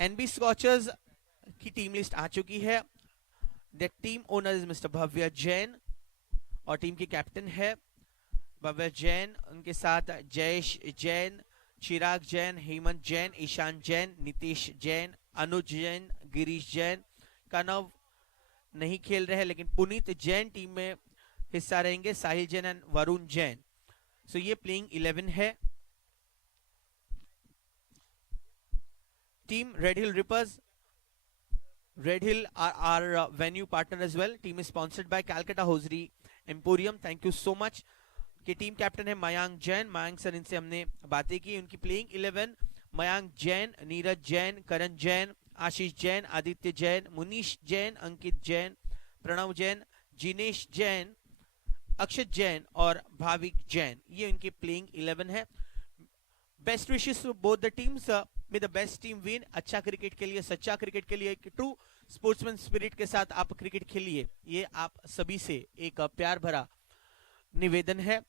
NB Scorchers की team list आ चुकी है। The team owner is mister Bhavya Jain और टीम के कैप्टन है भव्य जैन। उनके साथ जयेश जैन, चिराग जैन, हेमंत जैन, ईशान जैन, नीतीश जैन, अनुज जैन, गिरीश जैन। कनव नहीं खेल रहे लेकिन पुनीत जैन टीम में हिस्सा रहेंगे, साहिल जैन एंड वरुण जैन। सो ये प्लेइंग 11 है। Team red hill reapers, Red Hill are our venue partner as well. Team is sponsored by Calcutta Hosiery Emporium. Thank you so much. कि टीम कैप्टन है मयांक जैन। मयांक सर, इनसे हमने बातें की। उनकी प्लेइंग 11 मयांक जैन, नीरज जैन, करण जैन, आशीष जैन, आदित्य जैन, मुनीश जैन, अंकित जैन, प्रणव जैन, जिनेश जैन, अक्षत जैन और भाविक जैन। ये उनकी प्लेइंग 11 है। Best wishes to both the teams. May the best team win. अच्छा क्रिकेट के लिए, सच्चा क्रिकेट के लिए, ट्रू स्पोर्ट्समैन स्पिरिट के साथ आप क्रिकेट खेलिए, ये आप सभी से एक प्यार भरा निवेदन है।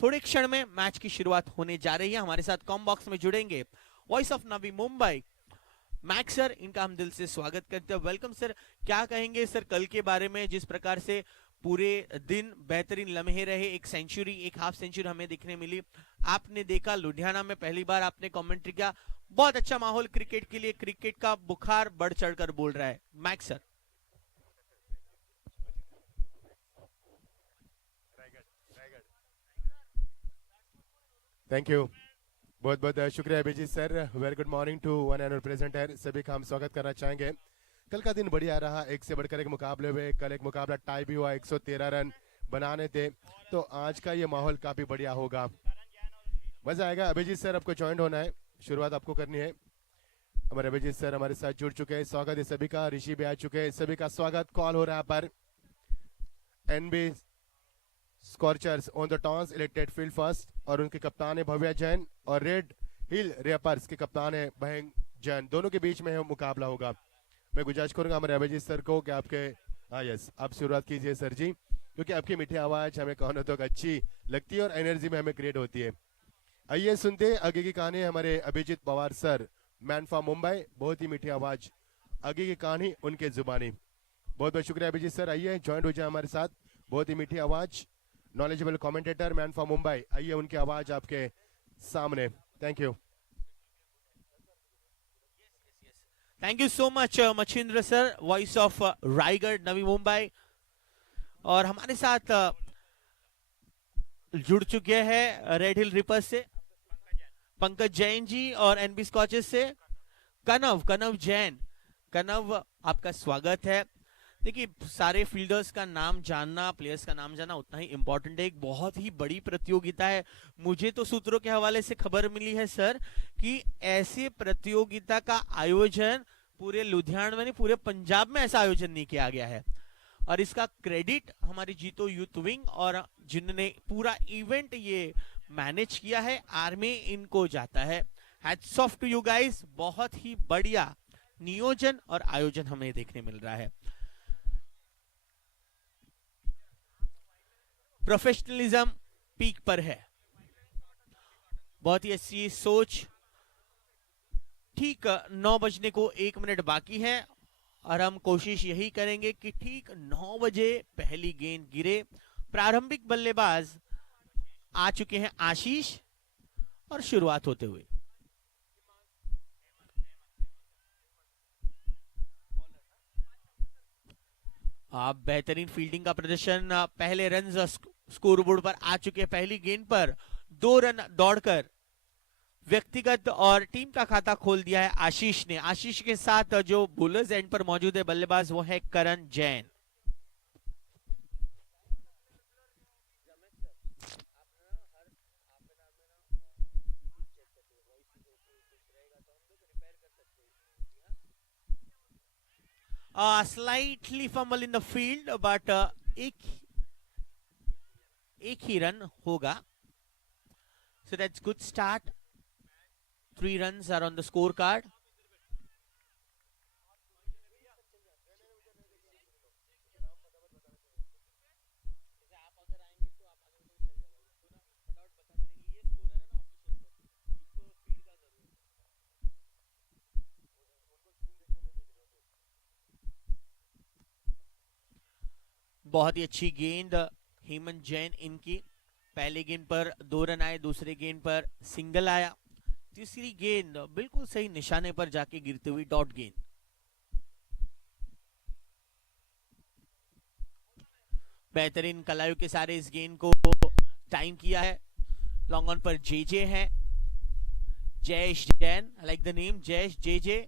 थोड़े क्षण में मैच की शुरुआत होने जा रही है। हमारे साथ कॉम बॉक्स में जुड़ेंगे voice of Navi Mumbai max sir. इनका हम दिल से स्वागत करते हैं। Welcome sir. क्या कहेंगे सर कल के बारे में, जिस प्रकार से पूरे दिन बेहतरीन लम्हे रहे, एक सेंचुरी, एक हाफ सेंचुरी हमें देखने मिली। आपने देखा लुधियाना में पहली बार आपने कमेंट्री किया, बहुत अच्छा माहौल क्रिकेट के लिए, क्रिकेट का बुखार बढ़ चढ़कर बोल रहा है। Max sir. Thank you. बहुत बहुत शुक्रिया Abhijit sir. Very good morning to one and present है। सभी का हम स्वागत करना चाहेंगे। कल का दिन बढ़िया रहा, एक से बढ़कर एक मुकाबले हुए। कल एक मुकाबला टाई भी हुआ, 113 रन बनाने थे। तो आज का ये माहौल काफी बढ़िया होगा, मजा आएगा। अभिजीत सर आपको ज्वाइन होना है, शुरुआत आपको करनी है। हमारे अभिजीत सर हमारे साथ जुड़ चुके हैं। स्वागत है सभी का। ऋषि भी आ चुके हैं, सभी का स्वागत। कॉल हो रहा है पर NB scorchers on the toss elected field first और उनके कप्तान है भव्य जैन और रेड हिल रेपर्स के कप्तान है भयंग जैन। दोनों के बीच में मुकाबला होगा। मैं गुजारिश करूंगा हमारे अभिजीत सर को कि आपके हाँ यस आप शुरुआत कीजिए सर जी, क्योंकि आपकी मीठी आवाज हमें कौन तो अच्छी लगती है और एनर्जी में हमें क्रिएट होती है। आइए सुनते हैं आगे की कहानी हमारे Abhijit Pawar sir, man for Mumbai. बहुत ही मीठी आवाज, आगे की कहानी उनके जुबानी। बहुत बहुत शुक्रिया अभिजीत सर। आइए ज्वाइन हो जाए हमारे साथ। बहुत ही मीठी आवाज, knowledgeable commentator, man for Mumbai. आइए उनकी आवाज आपके सामने। Thank you. Thank you so much Machhindra sir, voice of Raigad Navi Mumbai. और हमारे साथ जुड़ चुके हैं रेड हिल रिपर्स से पंकज जैन जी और एनबी स्कॉचेस से कनव जैन। कनव, आपका स्वागत है। देखिए, सारे फील्डर्स का नाम जानना, प्लेयर्स का नाम जानना उतना ही इंपॉर्टेंट है। एक बहुत ही बड़ी प्रतियोगिता है। मुझे तो सूत्रों के हवाले से खबर मिली है सर कि ऐसे प्रतियोगिता का आयोजन पूरे लुधियाना में नहीं, पूरे पंजाब में ऐसा आयोजन नहीं किया गया है। और इसका क्रेडिट हमारी जीतो यूथ विंग और जिन्होंने पूरा इवेंट ये मैनेज किया है, आर्मी, इनको जाता है। Hats off to you guys. बहुत ही बढ़िया नियोजन और आयोजन हमें देखने मिल रहा है। प्रोफेशनलिज्म पीक पर है। बहुत ही अच्छी सोच। ठीक 9 बजने को 1 मिनट बाकी है और हम कोशिश यही करेंगे कि ठीक 9 बजे पहली गेंद गिरे। प्रारंभिक बल्लेबाज आ चुके हैं आशीष और शुरुआत होते हुए आप बेहतरीन फील्डिंग का प्रदर्शन। पहले रन स्कोरबोर्ड पर आ चुके हैं। पहली गेंद पर 2 रन दौड़कर व्यक्तिगत और टीम का खाता खोल दिया है आशीष ने। आशीष के साथ जो बोलर्स एंड पर मौजूद है बल्लेबाज, वो है Karan Jain. Slightly fumble in the field but एक ही रन होगा। So that's good start. 3 runs are on the scorecard. बहुत ही अच्छी गेंद हेमंत जैन इनकी। पहले गेंद पर 2 रन आए, दूसरे गेंद पर सिंगल आया, तीसरी गेंद बिल्कुल सही निशाने पर जाके गिरती हुई डॉट गेंद। बेहतरीन कलायु के सारे इस गेंद को टाइम किया है। लॉन्ग ऑन पर जेजे है, Jayesh Jain, like the name Jayesh JJ.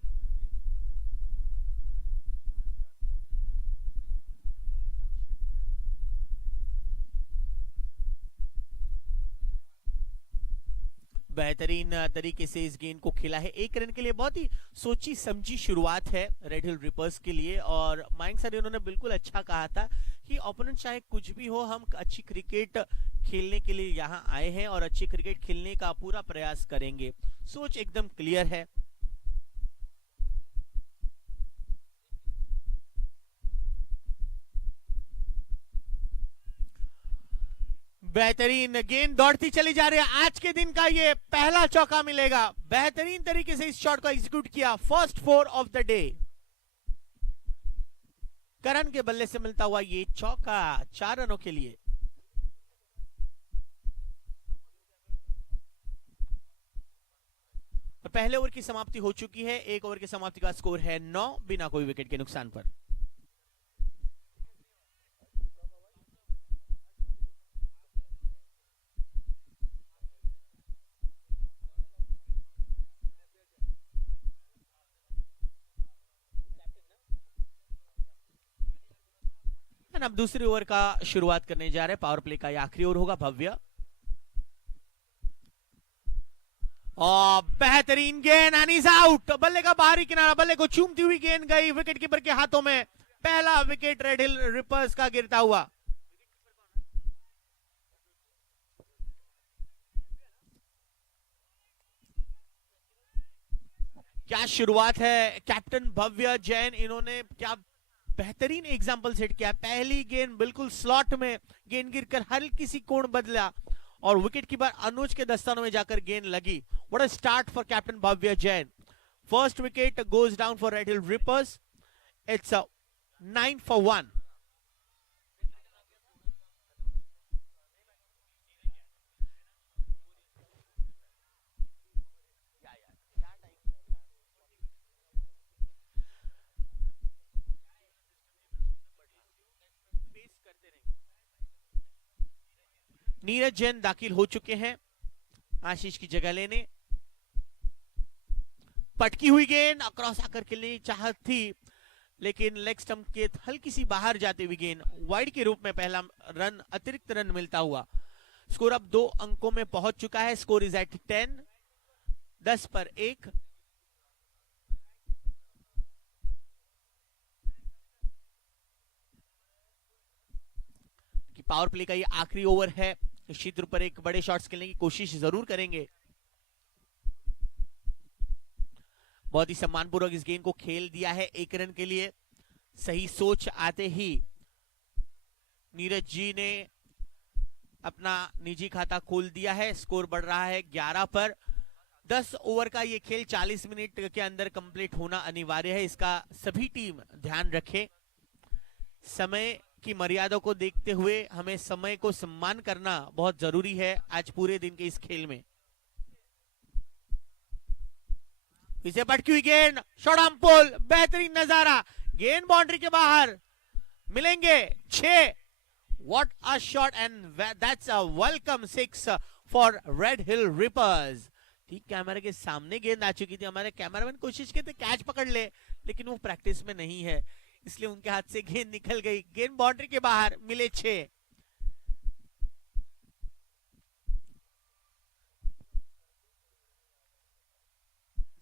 बेहतरीन तरीके से इस गेंद को खेला है। 1 रन के लिए बहुत ही सोची समझी शुरुआत है रेड हिल रिपर्स के लिए। और मयंक सर उन्होंने बिल्कुल अच्छा कहा था कि ओपोनेंट चाहे कुछ भी हो, हम अच्छी क्रिकेट खेलने के लिए यहाँ आए हैं और अच्छी क्रिकेट खेलने का पूरा प्रयास करेंगे। सोच एकदम क्लियर है। बेहतरीन गेंद दौड़ती चली जा रही है। आज के दिन का ये पहला चौका मिलेगा। बेहतरीन तरीके से इस शॉट को एग्जीक्यूट किया। First 4 of the day. Karan के बल्ले से मिलता हुआ ये चौका 4 रनों के लिए। पहले ओवर की समाप्ति हो चुकी है। 1 ओवर की समाप्ति का स्कोर है 9 बिना कोई विकेट के नुकसान पर। अब दूसरे ओवर का शुरुआत करने जा रहे हैं। पावर प्ले का यह आखिरी ओवर होगा। भव्य और बेहतरीन गेंद एंड इज आउट। बल्ले का बाहरी किनारा, बल्ले को चूमती हुई गेंद गई विकेट कीपर के हाथों में। पहला विकेट रेड हिल रिपर्स का गिरता हुआ। क्या शुरुआत है कैप्टन भव्य जैन, इन्होंने क्या बेहतरीन एग्जाम्पल सेट किया। पहली गेंद बिल्कुल स्लॉट में गेंद गिरकर हल्की सी कोण बदला और विकेट कीपर अनुज के दस्तानों में जाकर गेंद लगी। What a start for captain Bhavya Jain. First wicket goes down for red hill reapers. It's 9 for 1। Neeraj Jain दाखिल हो चुके हैं आशीष की जगह लेने। पटकी हुई गेंद अक्रॉस आकर खेलने की चाहत थी, लेकिन लेग स्टंप के हल्की सी बाहर जाती हुई गेंद वाइड के रूप में पहला रन, अतिरिक्त रन मिलता हुआ। स्कोर अब 2 अंकों में पहुंच चुका है। स्कोर इज एट 10, 10 पर 1। पावर प्ले का ये आखिरी ओवर है। निश्चित रूप पर एक बड़े शॉट्स खेलने की कोशिश जरूर करेंगे। बहुत ही सम्मानपूर्वक इस गेंद को खेल दिया है 1 रन के लिए। सही सोच आते ही नीरज जी ने अपना निजी खाता खोल दिया है। स्कोर बढ़ रहा है 11 पर। 10 ओवर का ये खेल 40 मिनट के अंदर कंप्लीट होना अनिवार्य है। इसका सभी टीम ध्यान रखे। समय की मर्यादा को देखते हुए हमें समय को सम्मान करना बहुत जरूरी है आज पूरे दिन के इस खेल में। इसे पटकी हुई गेंद, शॉट ऑन पोल, बेहतरीन नजारा। गेंद बाउंड्री के बाहर मिलेंगे 6। What a shot and that's a welcome 6 for red hill reapers. ठीक कैमरे के सामने गेंद आ चुकी थी। हमारे कैमरामैन कोशिश किए थे कैच पकड़ ले, लेकिन वो प्रैक्टिस में नहीं है, इसलिए उनके हाथ से गेंद निकल गई। गेंद बाउंड्री के बाहर, मिले 6।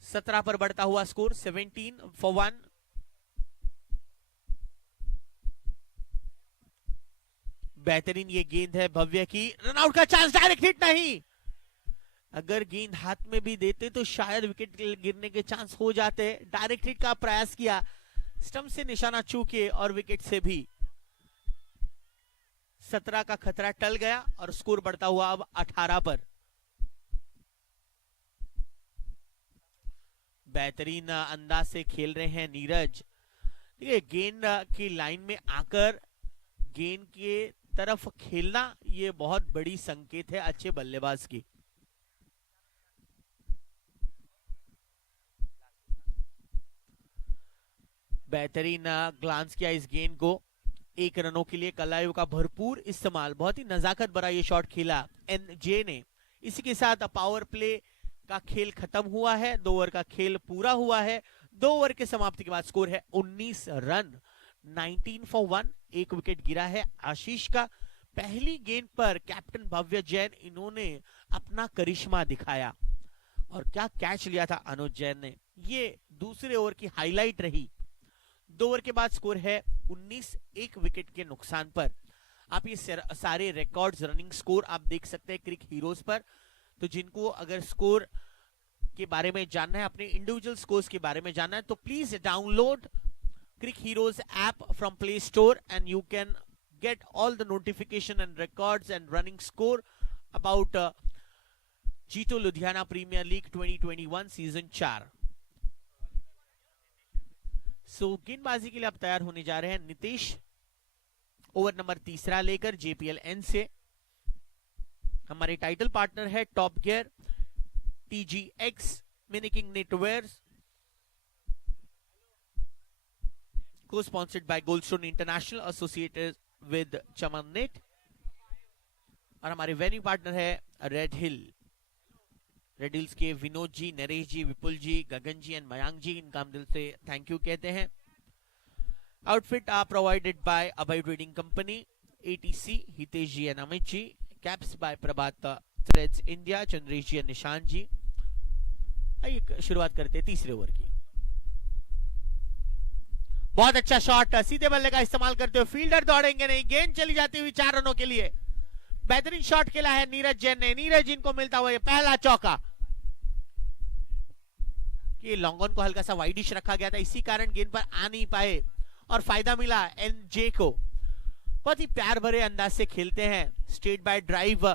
सत्रह पर बढ़ता हुआ स्कोर 17 for 1। बेहतरीन ये गेंद है भव्य की। रनआउट का चांस, डायरेक्ट हिट नहीं। अगर गेंद हाथ में भी देते तो शायद विकेट गिरने के चांस हो जाते। डायरेक्ट हिट का प्रयास किया, स्टंप से निशाना चूके और विकेट से भी। 17 का खतरा टल गया और स्कोर बढ़ता हुआ अब 18 पर। बेहतरीन अंदाज से खेल रहे हैं नीरज। देखिए गेंद की लाइन में आकर गेंद के तरफ खेलना ये बहुत बड़ी संकेत है अच्छे बल्लेबाज की। बेहतरीन ग्लांस किया इस गेंद को, 1 रनों के लिए कलायु का भरपूर इस्तेमाल, बहुत ही नजाकत भरा ये शॉट खेला एनजे ने। इसी के साथ पावर प्ले का खेल खत्म हुआ है, 2 ओवर का खेल पूरा हुआ है। 2 ओवर के समाप्ति के बाद स्कोर है 19 रन, 19 for 1। 1 विकेट गिरा है आशीष का। पहली गेंद पर कैप्टन भव्य जैन, इन्होंने अपना करिश्मा दिखाया और क्या कैच लिया था अनुज जैन ने, ये दूसरे ओवर की हाईलाइट रही। 2 ओवर के बाद स्कोर है 19, 1 विकेट के नुकसान पर। आप ये सारे रिकॉर्ड्स, रनिंग स्कोर आप देख सकते हैं क्रिक हीरोज पर। तो जिनको अगर स्कोर के बारे में जानना है, अपने इंडिविजुअल स्कोर्स के बारे में जानना है, तो please download CricHeroes app from Play Store and you can get all the notification and records and running score about Jito Ludhiana Premier League 2021 season 4। सो गेंदबाजी के लिए आप तैयार होने जा रहे हैं नितेश, ओवर नंबर 3 लेकर JPLN से। हमारे टाइटल पार्टनर है top gear TGX miniking netwares, को sponsored by Goldstone International, associated with Chaman net. और हमारे वेन्यू पार्टनर है रेड हिल। रेड हिल्स के विनोद जी, नरेश जी, विपुल जी, गगन जी एंड मयांक जी, इनका हम दिल से थैंक यू कहते हैं। Outfit are provided by Abhay trading company, ATC Hitesh ji and Amit ji. Caps by Prabhat threads India, Chandresh ji and Nishant जी। आइए शुरुआत करते हैं तीसरे ओवर की। बहुत अच्छा शॉट, सीधे बल्ले का इस्तेमाल करते हुए फील्डर दौड़ेंगे नहीं, गेंद चली जाती हुई 4 रनों के लिए। बेहतरीन शॉट खेला है नीरज जैन ने, नीरज जिनको मिलता हुआ पहला चौका। ये लॉन्ग ऑन को हल्का सा वाइडिश रखा गया था, इसी कारण गेंद पर आ नहीं पाए और फायदा मिला एनजे को। बहुत ही प्यार भरे अंदाज से खेलते हैं, स्ट्रेट बाय ड्राइव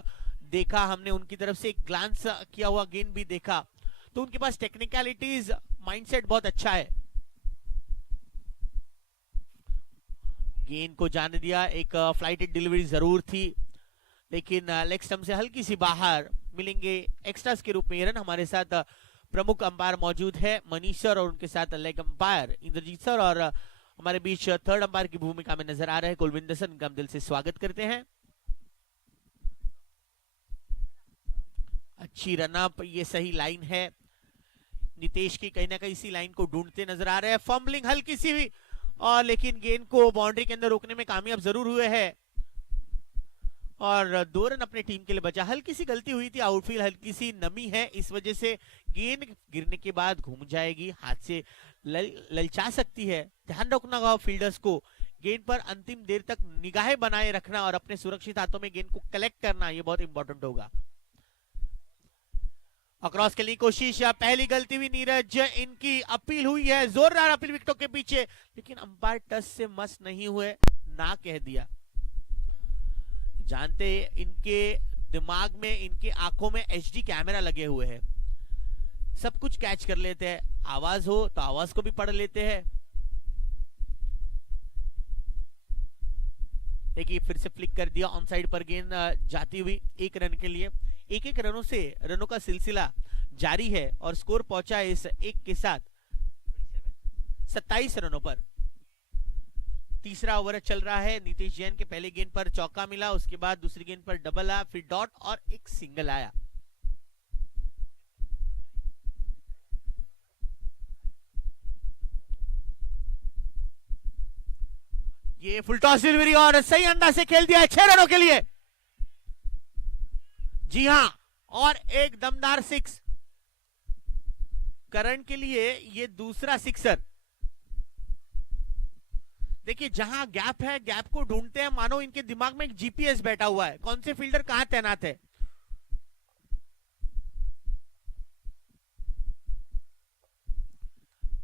देखा हमने, उनकी तरफ से एक ग्लांस किया हुआ गेंद भी देखा, तो उनके पास टेक्निकलिटीज, माइंडसेट बहुत अच्छा है। गेंद को जाने दिया, एक फ्लाइटेड डिलीवरी जरूर थी, लेकिन लेग स्टंप से हल्की सी बाहर। मिलेंगे एक्स्ट्रास के रूप में रन। हमारे साथ प्रमुख अंपायर मौजूद है मनीष सर, और उनके साथ लेग अंपायर इंद्रजीत सर, और हमारे बीच थर्ड अंपायर की भूमिका में नजर आ रहे हैं कुलविंदर सर, इनका हम दिल से स्वागत करते हैं। अच्छी रनअप, ये सही लाइन है नितेश की, कहीं ना कहीं इसी लाइन को ढूंढते नजर आ रहे हैं। फंबलिंग हल्की सी हुई, और लेकिन गेंद को बाउंड्री के अंदर रोकने में कामयाब जरूर हुए हैं, और 2 रन अपने टीम के लिए बचा। हल्की सी गलती हुई थी, आउटफील्ड हल्की सी नमी है, इस वजह से गेंद गिरने के बाद घूम जाएगी, हाथ से ललचा सकती है। ध्यान रखना होगा फील्डर्स को, गेंद पर अंतिम देर तक निगाहें बनाए रखना और अपने सुरक्षित हाथों में गेंद को कलेक्ट करना, ये बहुत इंपॉर्टेंट होगा। अक्रॉस के लिए कोशिश, पहली गलती हुई नीरज, इनकी अपील हुई है, जोरदार अपील विकेटों के पीछे, लेकिन अंपायर टच से मस नहीं हुए, ना कह दिया। जानते इनके दिमाग में, इनके आंखों में HD कैमरा लगे हुए हैं, सब कुछ कैच कर लेते हैं, आवाज हो तो आवाज को भी पढ़ लेते हैं। देखिए फिर से फ्लिक कर दिया, ऑन साइड पर गेंद जाती हुई 1 रन के लिए। 1-1 रनों से रनों का सिलसिला जारी है और स्कोर पहुंचा इस 1 के साथ 27 रनों पर। तीसरा ओवर चल रहा है, नीतीश जैन के पहले गेंद पर चौका मिला, उसके बाद दूसरी गेंद पर डबल आया, फिर डॉट और एक सिंगल आया। ये फुल टॉस डिलीवरी और सही अंदाज से खेल दिया है 6 रनों के लिए। जी हां, और एक दमदार 6 करण के लिए, ये दूसरा सिक्सर। देखिए जहां गैप है, गैप को ढूंढते हैं, मानो इनके दिमाग में एक GPS बैठा हुआ है, कौन से फील्डर कहां तैनात है।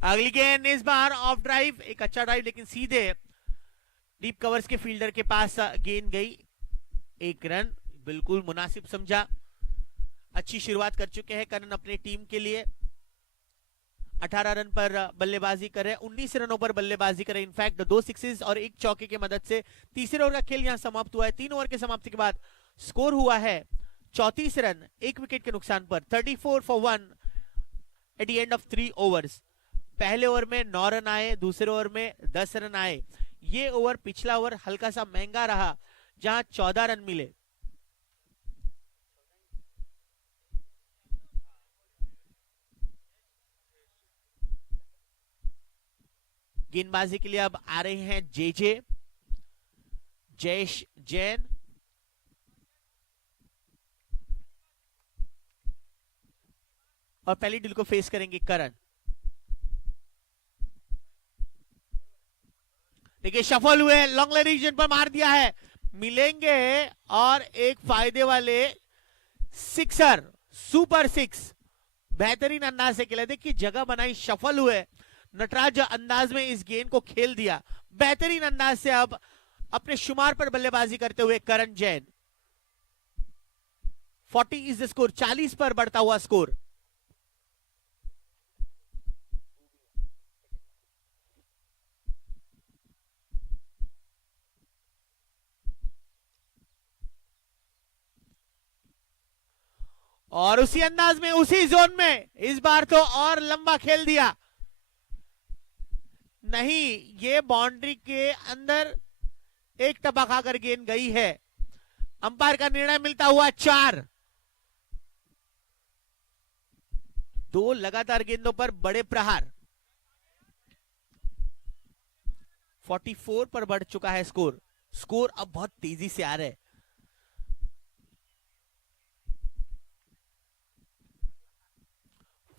अगली गेंद इस बार ऑफ ड्राइव, एक अच्छा ड्राइव, लेकिन सीधे डीप कवर्स के फील्डर के पास गेंद गई। 1 रन बिल्कुल मुनासिब समझा। अच्छी शुरुआत कर चुके हैं करण अपने टीम के लिए। 18 रन पर बल्लेबाजी कर रहे हैं, 19 रनों पर बल्लेबाजी कर रहे हैं। इनफैक्ट 2 सिक्सेस और 1 चौके की मदद से तीसरे ओवर का खेल यहां समाप्त हुआ है। 3 ओवर के समाप्ति के बाद स्कोर हुआ है 34 रन, 1 विकेट के नुकसान पर, 34 for 1 at the end of 3 overs. पहले ओवर में 9 रन आए, दूसरे ओवर में 10 रन आए। ये ओवर, पिछला ओवर हल्का सा महंगा रहा जहां 14 रन मिले। गेंदबाजी के लिए अब आ रहे हैं जेजे, जयेश जैन। और पहली डील को फेस करेंगे करण। देखिए शफल हुए, लॉन्ग रीजन पर मार दिया है, मिलेंगे और एक फायदे वाले सिक्सर, सुपर सिक्स, बेहतरीन अंदाज से खेला। देखिए जगह बनाई, शफल हुए, नटराज अंदाज में इस गेंद को खेल दिया, बेहतरीन अंदाज से अब अपने शुमार पर बल्लेबाजी करते हुए करण जैन। 40 इज द स्कोर, 40 पर बढ़ता हुआ स्कोर। और उसी अंदाज में, उसी जोन में, इस बार तो और लंबा खेल दिया। नहीं, ये बाउंड्री के अंदर एक टपा खाकर गेंद गई है। अंपायर का निर्णय मिलता हुआ 4। 2 लगातार गेंदों पर बड़े प्रहार। 44 पर बढ़ चुका है स्कोर। स्कोर अब बहुत तेजी से आ रहा है।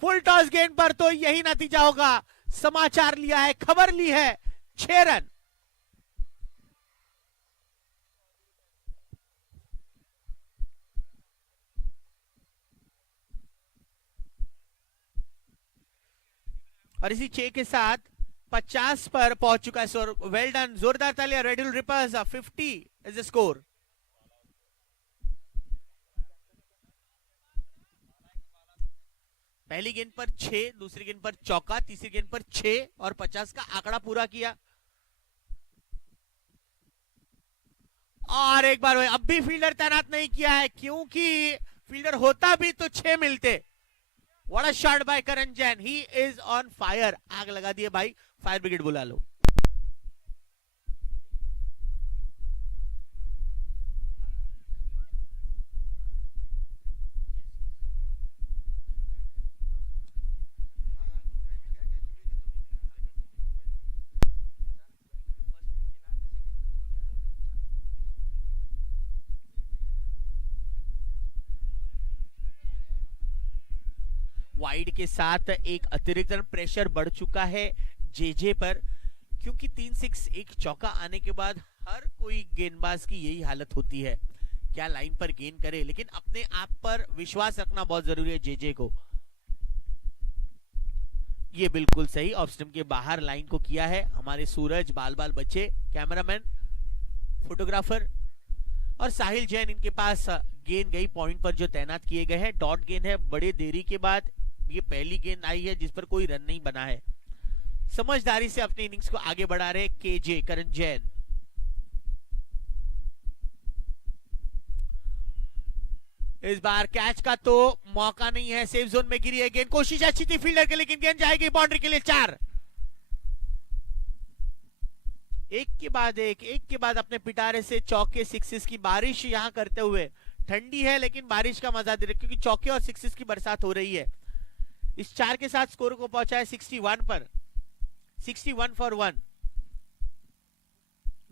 फुल टॉस गेंद पर तो यही नतीजा होगा। समाचार लिया है, खबर ली है, 6 रन। और इसी 6 के साथ 50 पर पहुंच चुका है स्कोर। वेल डन, जोरदार तालियां। Red hill reapers, 50 is the score. पहली गेंद पर 6, दूसरी गेंद पर चौका, तीसरी गेंद पर 6 और 50 का आंकड़ा पूरा किया। और एक बार अब भी फील्डर तैनात नहीं किया है, क्योंकि फील्डर होता भी तो 6 मिलते। What a shot bye Karan Jain, he is on fire. आग लगा दिए भाई, फायर ब्रिगेड बुला लो। वाइड के साथ एक अतिरिक्त प्रेशर बढ़ चुका है जेजे पर, क्योंकि 3-6 एक चौका आने के बाद हर कोई गेंदबाज की यही हालत होती है, क्या लाइन पर गेंद करे। लेकिन अपने आप पर विश्वास रखना बहुत जरूरी है जेजे को। ये बिल्कुल सही ऑफ स्टंप के बाहर लाइन को किया है हमारे सूरज बाल बाल बच्चे, कैमरामैन, फोटोग्राफर। और साहिल जैन, इनके पास गेंद गई पॉइंट पर जो तैनात किए गए हैं। डॉट गेंद है, बड़े देरी के बाद ये पहली गेंद आई है जिस पर कोई रन नहीं बना है। समझदारी से अपनी इनिंग्स को आगे बढ़ा रहे केजे, करण जैन। इस बार कैच का तो मौका नहीं है, सेफ जोन में गिरी है गेंद, कोशिश अच्छी थी फील्डर के, लेकिन गेंद जाएगी बाउंड्री के लिए। 4। एक के बाद एक अपने पिटारे से चौके, सिक्सेस की बारिश यहां करते हुए। ठंडी है लेकिन बारिश का मजा दे रहे, क्योंकि चौके और सिक्सेस की बरसात हो रही है। इस 4 के साथ स्कोर को पहुंचा है 61 पर, 61 for 1।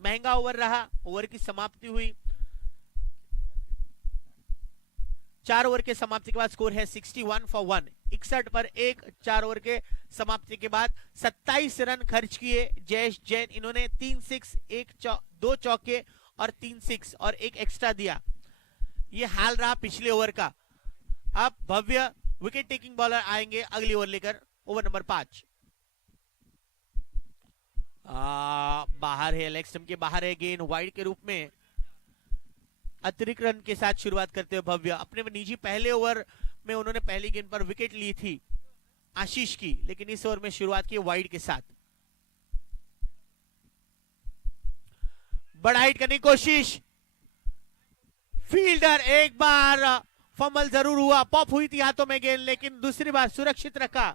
महंगा ओवर रहा, ओवर की समाप्ति हुई। 4 ओवर के समाप्ति के बाद स्कोर है 61 for 1। 61 पर 1, 4 ओवर के समाप्ति के बाद 27 रन खर्च किए जयेश जैन। इन्होंने 3 6, 2 चौके और 3 6 और 1 एक्स्ट्रा दिया। ये हाल रहा पिछले ओवर का। अब भव्य विकेट टेकिंग बॉलर आएंगे अगली ओवर लेकर, ओवर नंबर 5। बाहर है, लेग स्टंप के बाहर है गेंद, वाइड के रूप में। अतिरिक्त रन के साथ शुरुआत करते हुए भव्य, अपने निजी पहले ओवर में उन्होंने पहली गेंद पर विकेट ली थी। आशीष की, लेकिन इस ओवर में शुरुआत की वाइड के साथ। बड़ा हिट करने की कोशिश, फील्डर एक बार फंबल जरूर हुआ, पॉप हुई थी हाथों में गेंद, लेकिन दूसरी बार सुरक्षित रखा।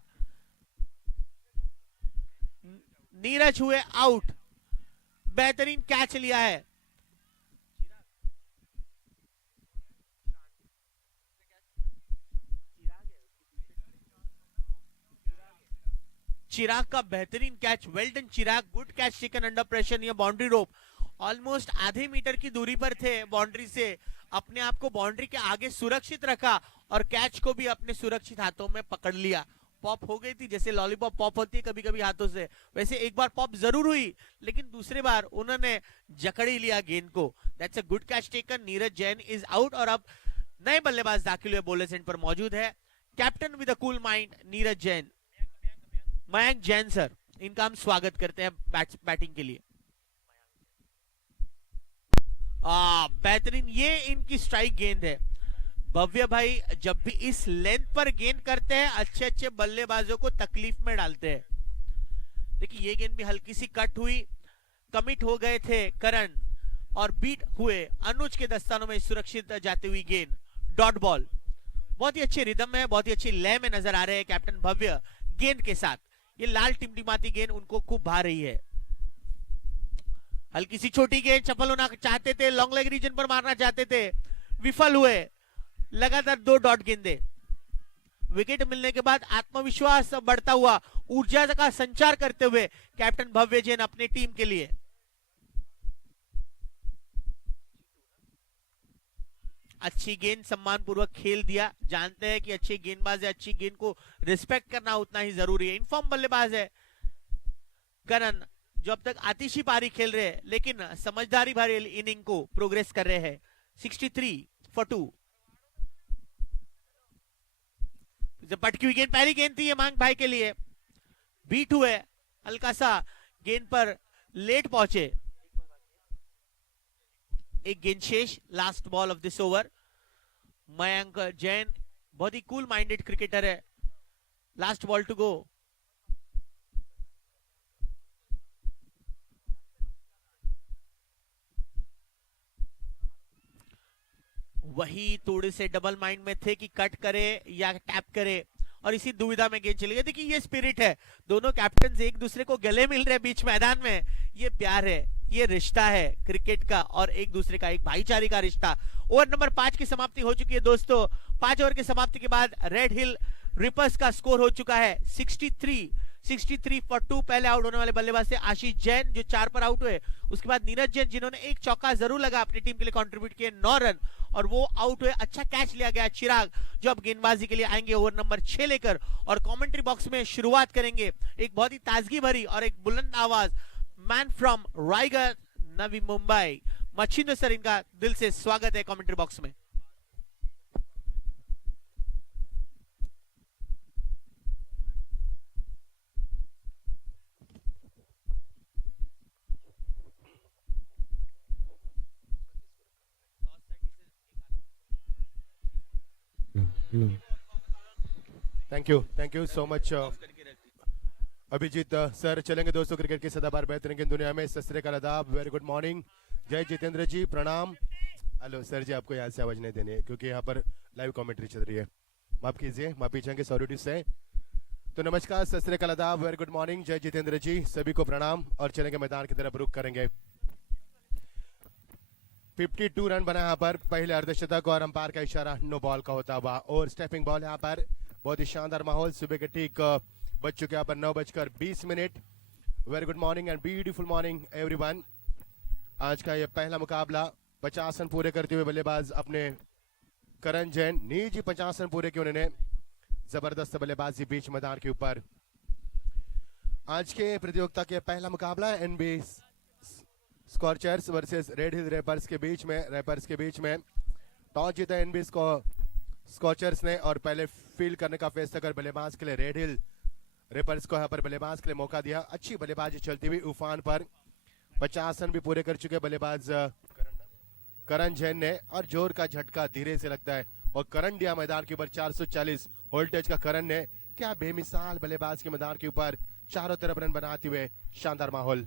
नीरज हुए आउट, बेहतरीन कैच लिया है। चिराग का बेहतरीन catch, well done Chirag, good catch taken under pressure near boundary rope. Almost आधे मीटर की दूरी पर थे बाउंड्री से, अपने आप को बाउंड्री के आगे सुरक्षित रखा और कैच को भी अपने सुरक्षित हाथों में पकड़ लिया। पॉप हो गई थी, जैसे लॉलीपॉप पॉप होती है कभी कभी हाथों से, वैसे एक बार पॉप जरूर हुई, लेकिन दूसरी बार उन्होंने जकड़ ही लिया गेंद को। That's a good catch taken. Neeraj Jain is out और अब नए बल्लेबाज दाखिल हुए बॉलर सेंटर पर मौजूद है। Captain with a cool mind Neeraj Jain, Mayank Jain sir, इनका हम स्वागत करते हैं बैटिंग के लिए। बेहतरीन, ये इनकी स्ट्राइक गेंद है। भव्य भाई जब भी इस लेंथ पर गेंद करते हैं, अच्छे अच्छे बल्लेबाजों को तकलीफ में डालते हैं। देखिए ये गेंद भी हल्की सी कट हुई, कमिट हो गए थे करण और बीट हुए अनुज के दस्तानों में सुरक्षित जाती हुई गेंद, डॉट बॉल। बहुत ही अच्छे रिदम में, बहुत ही अच्छी लय में नजर आ रहे हैं कैप्टन भव्य गेंद के साथ। ये लाल टिमटिमाती गेंद उनको खूब भा रही है। हल्की सी छोटी गेंद, सफल होना चाहते थे, लॉन्ग लेग रीजन पर मारना चाहते थे, विफल हुए। लगातार 2 डॉट गेंदे। विकेट मिलने के बाद आत्मविश्वास बढ़ता हुआ, ऊर्जा का संचार करते हुए कैप्टन भव्य जैन अपनी टीम के लिए। अच्छी गेंद, सम्मान पूर्वक खेल दिया। जानते हैं कि अच्छे गेंदबाज है, अच्छी गेंद को रिस्पेक्ट करना उतना ही जरूरी है। इनफॉर्म बल्लेबाज है करण, जो अब तक आतिशी पारी खेल रहे हैं, लेकिन समझदारी भरी इनिंग को प्रोग्रेस कर रहे हैं। 63 for 2। पटकी हुई गेंद, पहली गेंद थी ये मांग भाई के लिए, बीट हुए, हल्का सा गेंद पर लेट पहुंचे। एक गेंद शेष, last ball of this over. Mayank Jain बहुत ही कूल माइंडेड क्रिकेटर है। Last ball to go. वही थोड़े से डबल माइंड में थे कि कट करे या टैप करे, और इसी दुविधा में गेंद चली गई। देखिए ये स्पिरिट है, दोनों कैप्टन एक दूसरे को गले मिल रहे बीच मैदान में। ये प्यार है, ये रिश्ता है क्रिकेट का और एक दूसरे का, एक भाईचारे का रिश्ता। ओवर नंबर 5 की समाप्ति हो चुकी है दोस्तों। 5 ओवर की समाप्ति के बाद रेड हिल रिपर्स का स्कोर हो चुका है 63 for 2। पहले आउट होने वाले बल्लेबाज थे आशीष जैन, जो 4 पर आउट हुए। उसके बाद नीरज जैन, जिन्होंने एक चौका जरूर लगा अपनी टीम के लिए कंट्रीब्यूट किए, 9 रन, और वो आउट हुए। अच्छा कैच लिया गया चिराग, जो अब गेंदबाजी के लिए आएंगे ओवर नंबर 6 लेकर, और कमेंट्री बॉक्स में शुरुआत करेंगे एक बहुत ही ताजगी भरी और एक बुलंद आवाज, man from Raigad Navi Mumbai, Machhindra sir, इनका दिल से स्वागत है कमेंट्री बॉक्स में। Thank you so much Abhijit sir. चलेंगे दोस्तों क्रिकेट की सदाबहार बेहतरीन गेंद दुनिया में। सत श्री अकाल, आदाब, वेरी गुड मॉर्निंग, जय जितेंद्र जी, प्रणाम। हेलो सर जी, आपको यहाँ से आवाज नहीं देनी है क्योंकि यहाँ पर लाइव कमेंट्री चल रही है, माफ कीजिए, माफी चाहेंगे, सॉरी टू से। तो नमस्कार, सत श्री अकाल, आदाब, वेरी गुड मॉर्निंग, जय जितेंद्र जी, सभी को प्रणाम। और चलेंगे मैदान की तरफ रुख करेंगे। 52 रन बना यहाँ पर पहले अर्धशतक, और अंपायर का इशारा नो बॉल का होता हुआ। और स्टेपिंग बॉल यहाँ पर, बहुत ही शानदार माहौल। सुबह के ठीक बज चुके यहाँ पर 9:20। Very good morning and beautiful morning everyone. आज का ये पहला मुकाबला 50 रन पूरे करते हुए बल्लेबाज अपने करण जैन, निजी 50 रन पूरे किए उन्होंने, जबरदस्त बल्लेबाजी बीच मैदान के ऊपर। आज के प्रतियोगिता के पहला मुकाबला है एनबी स्कॉर्चर्स वर्सेस रेड हिल रैपर्स के बीच में। टॉस जीता एनबी स्कॉर्चर्स ने, और पहले फील्ड करने का फैसला कर बल्लेबाज के लिए रेड हिल रैपर्स को यहाँ पर बल्लेबाज के लिए मौका दिया। अच्छी बल्लेबाजी चलती हुई उफान पर 50 रन भी पूरे कर चुके बल्लेबाज करण जैन ने, और जोर का झटका धीरे से लगता है, और करण दिया मैदान के ऊपर 440 वोल्टेज का करण ने क्या बेमिसाल बल्लेबाज के मैदान के ऊपर चारों तरफ रन बनाते हुए शानदार माहौल।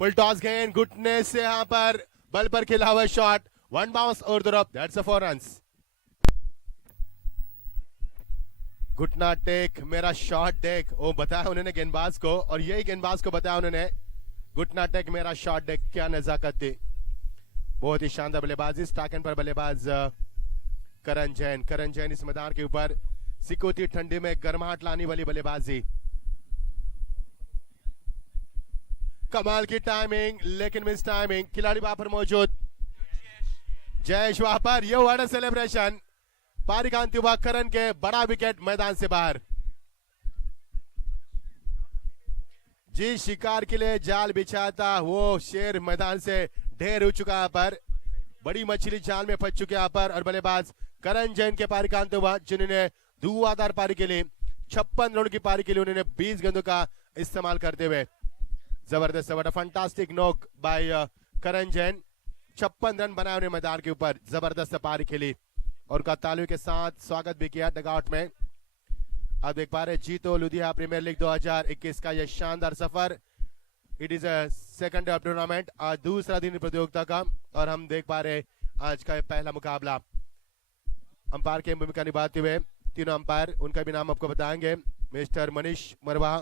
फुल टॉस गेंद घुटने से यहां पर बल पर खेला हुआ शॉट, वन बाउंस और तरफ, दैट्स अ 4 रन्स। घुटना टेक मेरा शॉट देख, वो बताया उन्होंने गेंदबाज को, और यही गेंदबाज को बताया उन्होंने घुटना टेक मेरा शॉट देख। क्या नजाकत थी, बहुत ही शानदार बल्लेबाजी। स्टाकन पर बल्लेबाज करण जैन। करण जैन इस मैदान के ऊपर सिकोती ठंडी में गर्माहट लाने वाली बल्लेबाजी। कमाल की टाइमिंग, लेकिन मिस टाइमिंग। खिलाड़ी वहां पर मौजूद, जयेश वहां पर, ये वाड़ा सेलिब्रेशन। पारी कांति हुआ करण के, बड़ा विकेट मैदान से बाहर। जी शिकार के लिए जाल बिछाता वो शेर मैदान से ढेर हो चुका है पर, बड़ी मछली जाल में फंस चुके यहाँ पर। और बल्लेबाज करण जैन के पारी कांति हुआ, जिन्होंने धुआंधार पारी के लिए 56 रनों की पारी के लिए उन्होंने 20 गेंदों का इस्तेमाल करते हुए जबरदस्त, what a fantastic knock by Karan Jain. 56 run बनाए उन्हें मैदान के ऊपर, जबरदस्त पारी खेली और उनका तालियों के साथ स्वागत भी किया डगआउट में। आप देख पा रहे जीतो लुधियाना प्रीमियर लीग 2021 का यह शानदार सफर। It is a second of tournament, आज दूसरा दिन प्रतियोगिता का, और हम देख पा रहे आज का पहला मुकाबला। अंपायर की भूमिका निभाते हुए तीनों अंपायर, उनका भी नाम आपको बताएंगे। मिस्टर मनीष मरवा,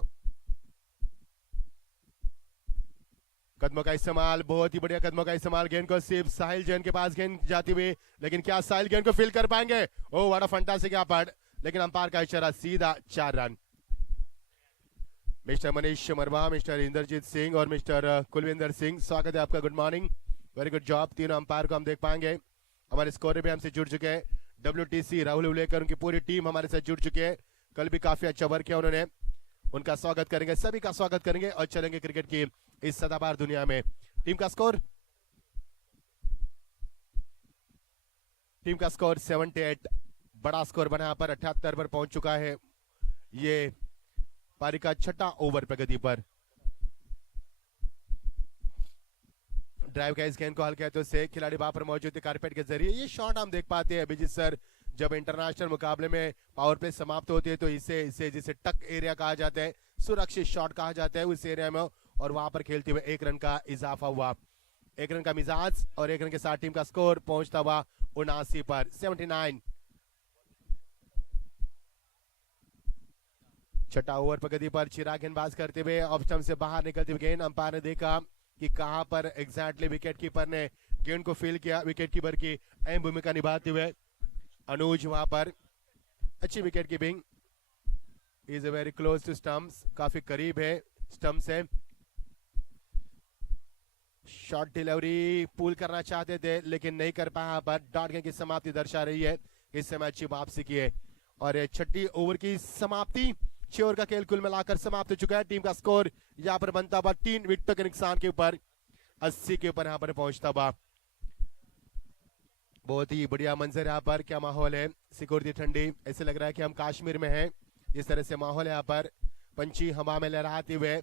कदमों का इस्तेमाल, बहुत ही बढ़िया कदमों का इस्तेमाल। गेंद को सिर्फ साहिल जैन के पास गेंद जाती हुई, लेकिन क्या साहिल गेंद को फील कर पाएंगे? Oh what a fantastic effort, लेकिन अंपायर का इशारा सीधा 4 रन। मिस्टर मनीष मरवा, मिस्टर इंद्रजीत सिंह और मिस्टर कुलविंदर सिंह, स्वागत है आपका, good morning, very good job. तीनों अंपायर को हम देख पाएंगे। हमारे स्कोर भी हमसे जुड़ चुके हैं, WTC राहुल उलेकर, उनकी पूरी टीम हमारे साथ जुड़ चुके हैं। कल भी काफी अच्छा वर्क किया उन्होंने, उनका स्वागत करेंगे, सभी का स्वागत करेंगे और चलेंगे क्रिकेट की इस सदाबहार दुनिया में। टीम का स्कोर 78, बड़ा स्कोर बना यहाँ पर, 78 पर पहुंच चुका है। ये पारी का छठा ओवर प्रगति पर। ड्राइव का इस गेंद को हल कहते से खिलाड़ी वहां पर मौजूद है कारपेट के जरिए। ये शॉट हम देख पाते हैं अभिजीत सर, जब इंटरनेशनल मुकाबले में पावर प्ले समाप्त होती है तो इसे जिसे टक एरिया कहा जाता है, सुरक्षित शॉट कहा जाता है उस एरिया में, और वहां पर खेलते हुए 1 रन का इजाफा हुआ। 1 रन का मिजाज और 1 रन के साथ टीम का स्कोर पहुंचता हुआ 79 पर, 79। छठा ओवर प्रगति पर, चिराग गेंदबाज करते हुए ऑफ स्टंप से बाहर निकलते हुए गेंद। अंपायर ने देखा कि कहां पर एग्जैक्टली विकेट कीपर ने गेंद को फील किया, विकेट कीपर की अहम भूमिका निभाते हुए अनुज वहां पर, अच्छी wicket keeping. Is very close to stumps, काफी करीब है स्टंप से। शॉट डिलीवरी पुल करना चाहते थे लेकिन नहीं कर पाया, पर डॉट गेंद की समाप्ति दर्शा रही है, इस समय अच्छी वापसी की है। और ये छठी ओवर की समाप्ति, 6 ओवर का खेल कुल मिलाकर समाप्त हो चुका है। टीम का स्कोर यहाँ पर बनता हुआ 3 विकेटों के नुकसान के ऊपर 80 के ऊपर यहाँ पर पहुंचता हुआ। बहुत ही बढ़िया मंजर यहाँ पर, क्या माहौल है, सिकुड़ती ठंडी, ऐसे लग रहा है कि हम कश्मीर में हैं, इस तरह से माहौल है यहाँ पर। पंछी हवा में लहराते हुए,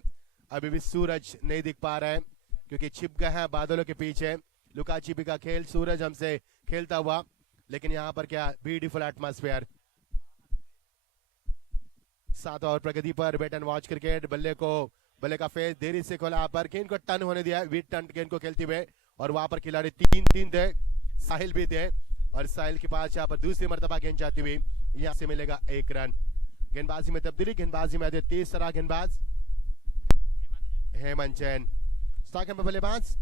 अभी भी सूरज नहीं दिख पा रहा है क्योंकि छिप गए हैं बादलों के पीछे। लुका छिपी का खेल, सूरज हमसे खेलता हुआ, लेकिन यहाँ पर क्या ब्यूटीफुल एटमॉस्फेयर। 7 ओवर प्रगति पर, वेट एंड वॉच क्रिकेट। बल्ले का फेस देरी से खोला पर, गेंद को टर्न होने दिया, विद टर्न गेंद को खेलते हुए, और वहां पर खिलाड़ी 3 थे, साहिल भी थे, और साहिल के पास यहाँ पर दूसरी मर्तबा गेंद जाती हुई, यहाँ से मिलेगा 1 रन। गेंदबाजी में तब्दीली, गेंदबाजी में तीसरा गेंदबाज हेमंत जैन, स्टॉक में बल्लेबाज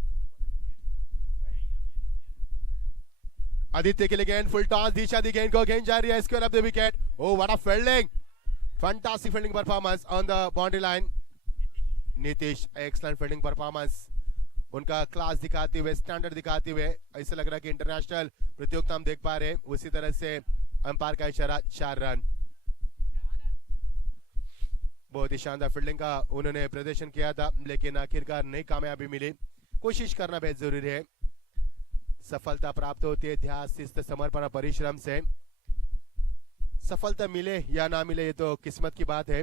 आदित्य के लिए गेंद, फुल टॉस, दिशा दी गेंद को, गेंद जा रही है, square of the wicket. Oh what a fielding, fantastic fielding performance on the boundary line. Nitish, excellent fielding performance, उनका क्लास दिखाते हुए, स्टैंडर्ड दिखाते हुए, ऐसा लग रहा है कि इंटरनेशनल प्रतियोगिता हम देख पा रहे हैं। उसी तरह से अंपायर का इशारा 4 रन। बहुत ही शानदार फील्डिंग का उन्होंने प्रदर्शन किया था, लेकिन आखिरकार नई कामयाबी मिली। कोशिश करना बेहद जरूरी है, सफलता प्राप्त होती है ध्यान, शिस्त, समर्पण, परिश्रम से। सफलता मिले या ना मिले ये तो किस्मत की बात है।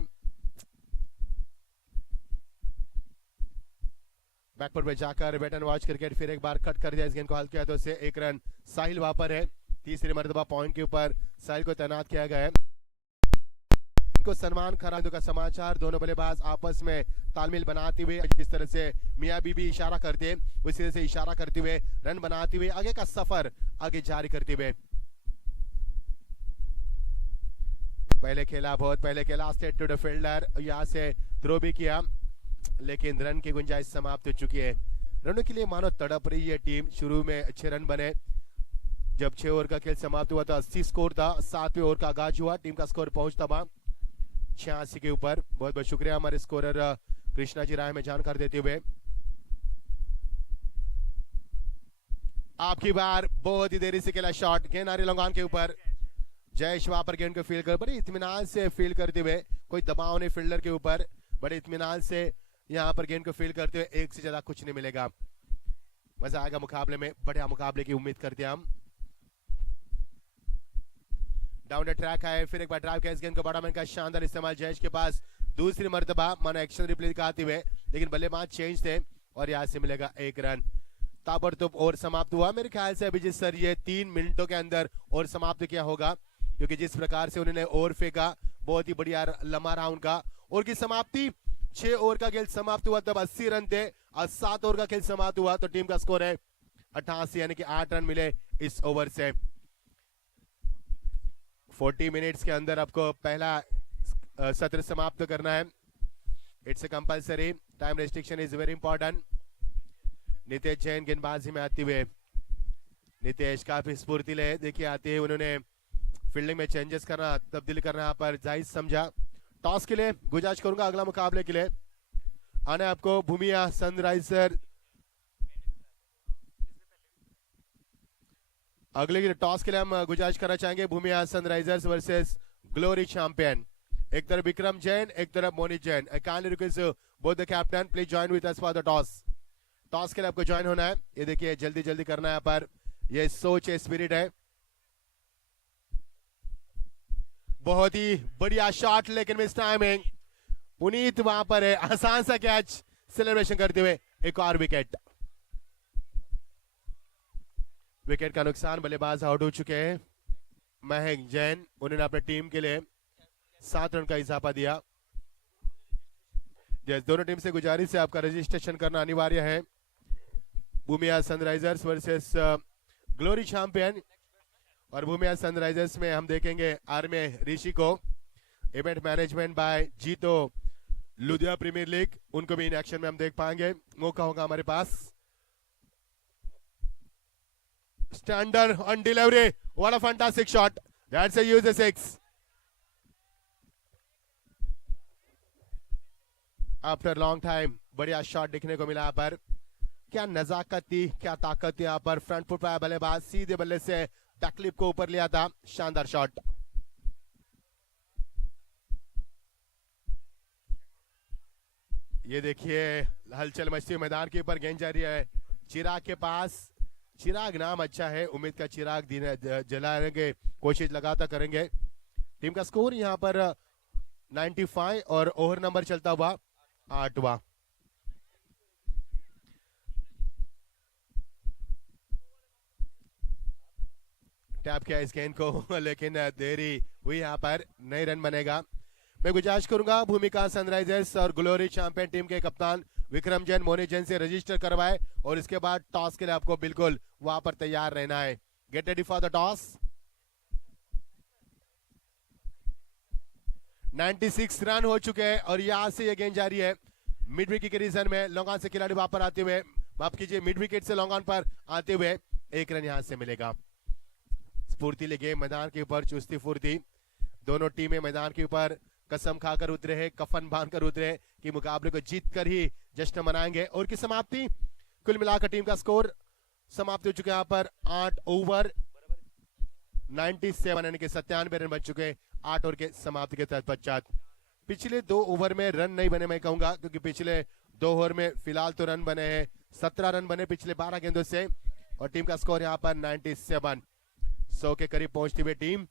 बैकफुट पे जाकर वेट एंड वॉच क्रिकेट, फिर एक बार कट कर दिया इस गेंद को, हल किया तो उसे 1 रन। साहिल वहां पर है, तीसरी मर्तबा पॉइंट के ऊपर साहिल को तैनात किया गया है। को सलमान खरांदो का समाचार, दोनों बल्लेबाज आपस में तालमेल बनाते हुए जिस तरह से मियां बीबी इशारा करते उसी तरह से इशारा करते हुए रन बनाते हुए आगे का सफर आगे जारी करते हुए। पहले खेला, बहुत पहले खेला, स्टेट टू द फील्डर, यहां से थ्रो भी किया लेकिन रन की गुंजाइश समाप्त हो चुकी है। रनों के लिए मानो तड़प रही है टीम। शुरू में अच्छे रन बने, जब 6 ओवर का खेल समाप्त हुआ था 80 स्कोर था। 7वें ओवर का आगाज हुआ, टीम का स्कोर पहुंचता था 86 के ऊपर। बहुत बहुत शुक्रिया हमारे स्कोरर कृष्णा जी राय में जानकारी देते हुए। आपकी बार, बहुत ही देरी से खेला शॉट, गेंद आ रही लॉन्ग ऑन के ऊपर। जयेश वहां पर गेंद को फील्ड कर, बड़े इत्मीनान से फील्ड करते हुए, कोई दबाव नहीं फील्डर के ऊपर, बड़े इत्मीनान से यहां पर गेंद को फील्ड करते हुए। एक से ज्यादा कुछ नहीं मिलेगा, मजा आएगा मुकाबले में, बढ़िया मुकाबले की उम्मीद करते हैं हम। डाउन द ट्रैक है, फिर एक बार ड्राइव का इस गेंद को बड़ा मैन का शानदार इस्तेमाल जयेश के पास। दूसरी मर्तबा मानो एक्शन रिप्ले दिखाते हुए, लेकिन बल्लेबाज चेंज थे और यहां से मिलेगा 1 रन। ताबड़तोड़ ओवर समाप्त हुआ। मेरे ख्याल से अभिजीत सर ये 3 मिनटों के अंदर ओवर समाप्त किया होगा, क्योंकि जिस प्रकार से उन्होंने ओवर फेंका, बहुत ही बढ़िया लंबा रहा उनका। ओवर की समाप्ति, 6 ओवर का खेल समाप्त हुआ तब 80 रन थे, और 7 ओवर का खेल समाप्त हुआ तो टीम का स्कोर है 88, यानी कि 8 रन मिले इस ओवर से। 40 मिनट्स के अंदर आपको पहला सत्र समाप्त करना है। It's a compulsory, time restriction is very important. Nitesh Jain गेंदबाजी में आते हुए, नितेश काफी स्फूर्तिले देखिए आते हैं, उन्होंने फील्डिंग में चेंजेस करना, तब्दीली करना यहाँ पर जायज समझा। टॉस के लिए गुजारिश करूंगा अगला मुकाबले के लिए आने आपको भूमिया सनराइजर, अगले के टॉस के लिए हम गुजारिश करना चाहेंगे Bhumiya sunrisers versus glory champion. एक तरफ विक्रम जैन, एक तरफ Moni Jain. I kindly request both the captain please join with us for the toss. Toss के लिए आपको ज्वाइन होना है, ये देखिए जल्दी जल्दी करना है यहाँ पर, ये सोच है, स्पिरिट है। बहुत ही बढ़िया शॉट लेकिन मिस टाइमिंग। पुनीत वहां पर है, आसान सा कैच सेलिब्रेशन करते हुए एक और विकेट। विकेट का नुकसान, बल्लेबाज आउट हो चुके हैं। महक जैन, उन्होंने अपने टीम के लिए 7 रन का इजाफा दिया। दोनों टीम से गुजारिश है आपका रजिस्ट्रेशन करना अनिवार्य है। भूमिया सनराइजर्स वर्सेस ग्लोरी चैंपियन, और भूमिया सनराइजर्स में हम देखेंगे आर्मे ऋषि को। इवेंट मैनेजमेंट बाय जीतो लुधिया प्रीमियर लीग, उनको भी इन एक्शन में हम देख पाएंगे, मौका होगा हमारे पास। Standard on delivery, what a fantastic shot, that's a huge 6 after long time. बढ़िया शॉट देखने को मिला यहाँ पर, क्या नजाकत थी, क्या ताकत थी यहाँ पर। फ्रंट फुट पर बल्लेबाज सीधे बल्ले से बैकलिप को ऊपर लिया था, शानदार शॉट। ये देखिए हलचल मचती हुई मैदान के ऊपर, गेंद जा रही है चिराग के पास। चिराग नाम अच्छा है, उम्मीद का चिराग जलाएंगे, कोशिश लगातार करेंगे। टीम का स्कोर यहाँ पर 95 और ओवर नंबर चलता हुआ 8वां। टैप किया इस गेंद को लेकिन देरी हुई, यहाँ पर नई रन बनेगा। मैं गुजारिश करूंगा भूमिका सनराइजर्स और ग्लोरी चैंपियन टीम के कप्तान विक्रम जैन, मोनी जैन से रजिस्टर करवाए, और इसके बाद टॉस के लिए आपको बिल्कुल वहां पर तैयार रहना है। Get ready for the toss. 96 run हो चुके हैं और यहां से ये गेंद जारी है मिड विकेट के रीजन में। लॉन्ग ऑन से खिलाड़ी वहां पर आते हुए, माफ कीजिए मिड विकेट से लॉन्ग ऑन पर आते हुए 1 रन यहां से मिलेगा। स्फूर्तिले गेम, मैदान के ऊपर चुस्ती फुर्ती, दोनों टीमें मैदान के ऊपर कसम खाकर उतरे हैं, कफन बांधकर उतरे कि मुकाबले को जीत कर ही जश्न मनाएंगे। और की समाप्ति, कुल मिलाकर टीम का स्कोर समाप्त हो चुका है यहाँ पर 8 ओवर 97 यानी कि 97 रन बन चुके हैं 8 ओवर के समाप्ति के तत्पश्चात। पिछले 2 ओवर में रन नहीं बने मैं कहूंगा, क्योंकि पिछले 2 ओवर में फिलहाल तो रन बने हैं 17 रन बने पिछले 12 गेंदों से, और टीम का स्कोर यहाँ पर 97, 100 के करीब पहुंचती हुई टीम।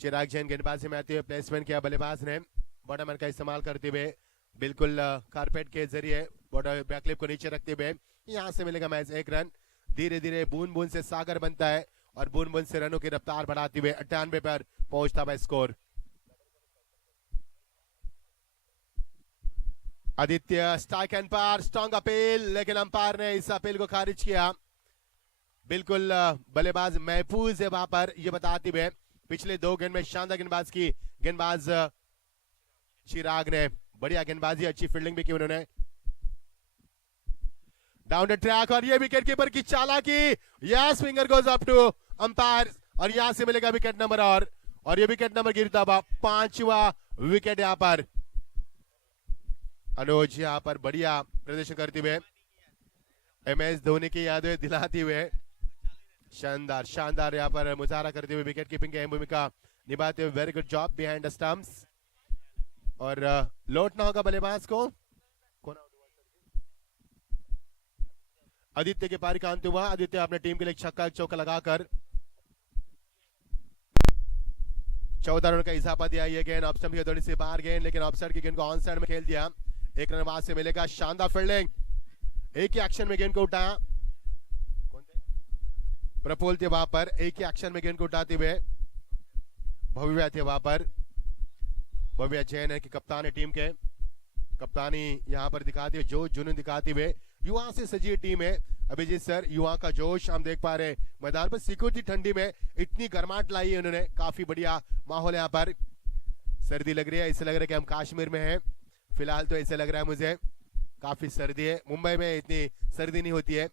चिराग जैन गेंदबाजी में आते हुए प्लेसमेंट किया, बल्लेबाज ने बॉटम का इस्तेमाल करते हुए बिल्कुल कारपेट के जरिए बॉर्डर बैकलिप को नीचे रखते हुए यहां से मिलेगा मैच 1 रन। धीरे धीरे बूंद बूंद से सागर बनता है और बूंद बूंद से रनों की रफ्तार बढ़ाते हुए 98 पर पहुंचता है स्कोर। आदित्य स्ट्राइक एंड पार, स्ट्रॉन्ग अपील, लेकिन अंपायर ने इस अपील को खारिज किया। बिल्कुल बल्लेबाज महफूज है वहां पर, यह बताते हुए पिछले 2 गेंद में शानदार गेंदबाज की गेंदबाज चिराग ने बढ़िया गेंदबाजी, अच्छी फील्डिंग भी की उन्होंने। डाउन द ट्रैक और ये विकेट कीपर की चालाकी, yes finger goes up to umpire और यहां से मिलेगा विकेट नंबर और ये विकेट नंबर गिरता हुआ 5वां विकेट यहां पर। अनुज यहां पर बढ़िया प्रदर्शन करते हुए MS धोनी की यादें दिलाते हुए शानदार शानदार यहां पर मुजाहरा करते हुए विकेट कीपिंग की अहम भूमिका निभाते हुए very good job behind the stumps. और लौटना होगा बल्लेबाज को। आदित्य के पारी का अंत हुआ। आदित्य अपने टीम के लिए छक्का चौका लगाकर 14 रन का इजाफा दिया। ये गेंद ऑफ स्टंप की थोड़ी सी बाहर गेंद, लेकिन ऑफ साइड की गेंद को ऑन साइड में खेल दिया। 1 रन बाद से मिलेगा। शानदार फील्डिंग, एक ही एक्शन में गेंद को उठाया प्रफुल्ल थे वहां पर, एक ही एक्शन में गेंद को उठाते हुए भव्य थे वहां पर। भव्य जैन है कि कप्तान है टीम के, कप्तानी यहां पर दिखाते हुए जो जुनून दिखाते हुए युवा से सजी टीम है। अभिजीत सर, युवा का जोश हम देख पा रहे हैं मैदान पर। सिक्योरिटी ठंडी में इतनी गर्माहट लाई है उन्होंने, काफी बढ़िया माहौल यहाँ पर। सर्दी लग रही है, ऐसे लग रहा है कि हम कश्मीर में हैं फिलहाल, तो ऐसे लग रहा है मुझे काफी सर्दी है। मुंबई में इतनी सर्दी नहीं होती है।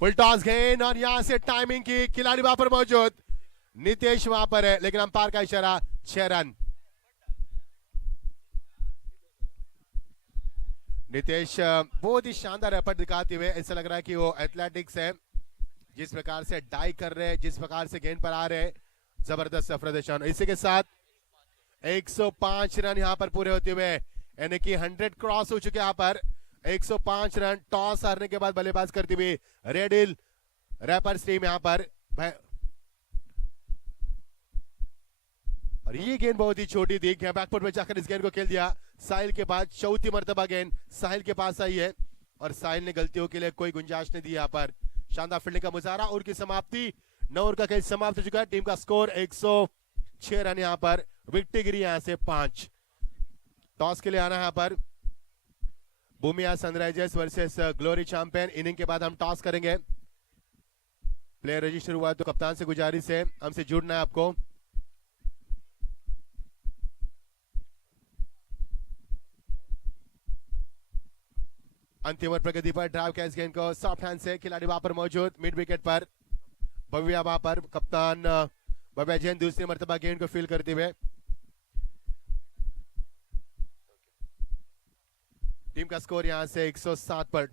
फुल टॉस गेंद और यहां से टाइमिंग की, खिलाड़ी वहां पर मौजूद, नितेश वहां पर है, लेकिन अंपायर का इशारा 6 रन। नितेश बहुत ही शानदार एफर्ट दिखाते हुए ऐसा लग रहा है कि वो एथलेटिक्स है, जिस प्रकार से डाई कर रहे हैं, जिस प्रकार से गेंद पर आ रहे हैं, जबरदस्त प्रदर्शन। इसी के साथ 105 रन यहां पर पूरे होते हुए, यानी कि 100 क्रॉस हो चुके यहां पर। 105 रन टॉस हारने के बाद बल्लेबाज करती हुई रेड हिल रैपर्स टीम यहां पर। और ये गेंद बहुत ही छोटी थी, बैकफुट में जाकर इस गेंद को खेल दिया साहिल के बाद। चौथी मर्तबा गेंद साहिल के पास आई है और साहिल ने गलतियों के लिए कोई गुंजाइश नहीं दी यहाँ पर। शानदार फील्डिंग का मुजाहरा और की समाप्ति। 9 ओवर का खेल समाप्त हो चुका है। टीम का स्कोर 106 रन यहाँ पर। विकेट गिरी यहाँ से 5। टॉस के लिए आना यहाँ पर Bhumiya sunrisers versus glory champion. Inning के बाद हम टॉस करेंगे। प्लेयर रजिस्टर हुआ तो कप्तान से गुजारिश है हमसे जुड़ना है आपको। अंतिम ओवर प्रगति पर ड्राइव का इस गेंद को सॉफ्ट हैंड से खिलाड़ी वहां पर मौजूद मिड विकेट पर। भव्या वहां पर, कप्तान भव्या जैन दूसरी मर्तबा गेंद को फील करते हुए। टीम का स्कोर यहां से 107 पर।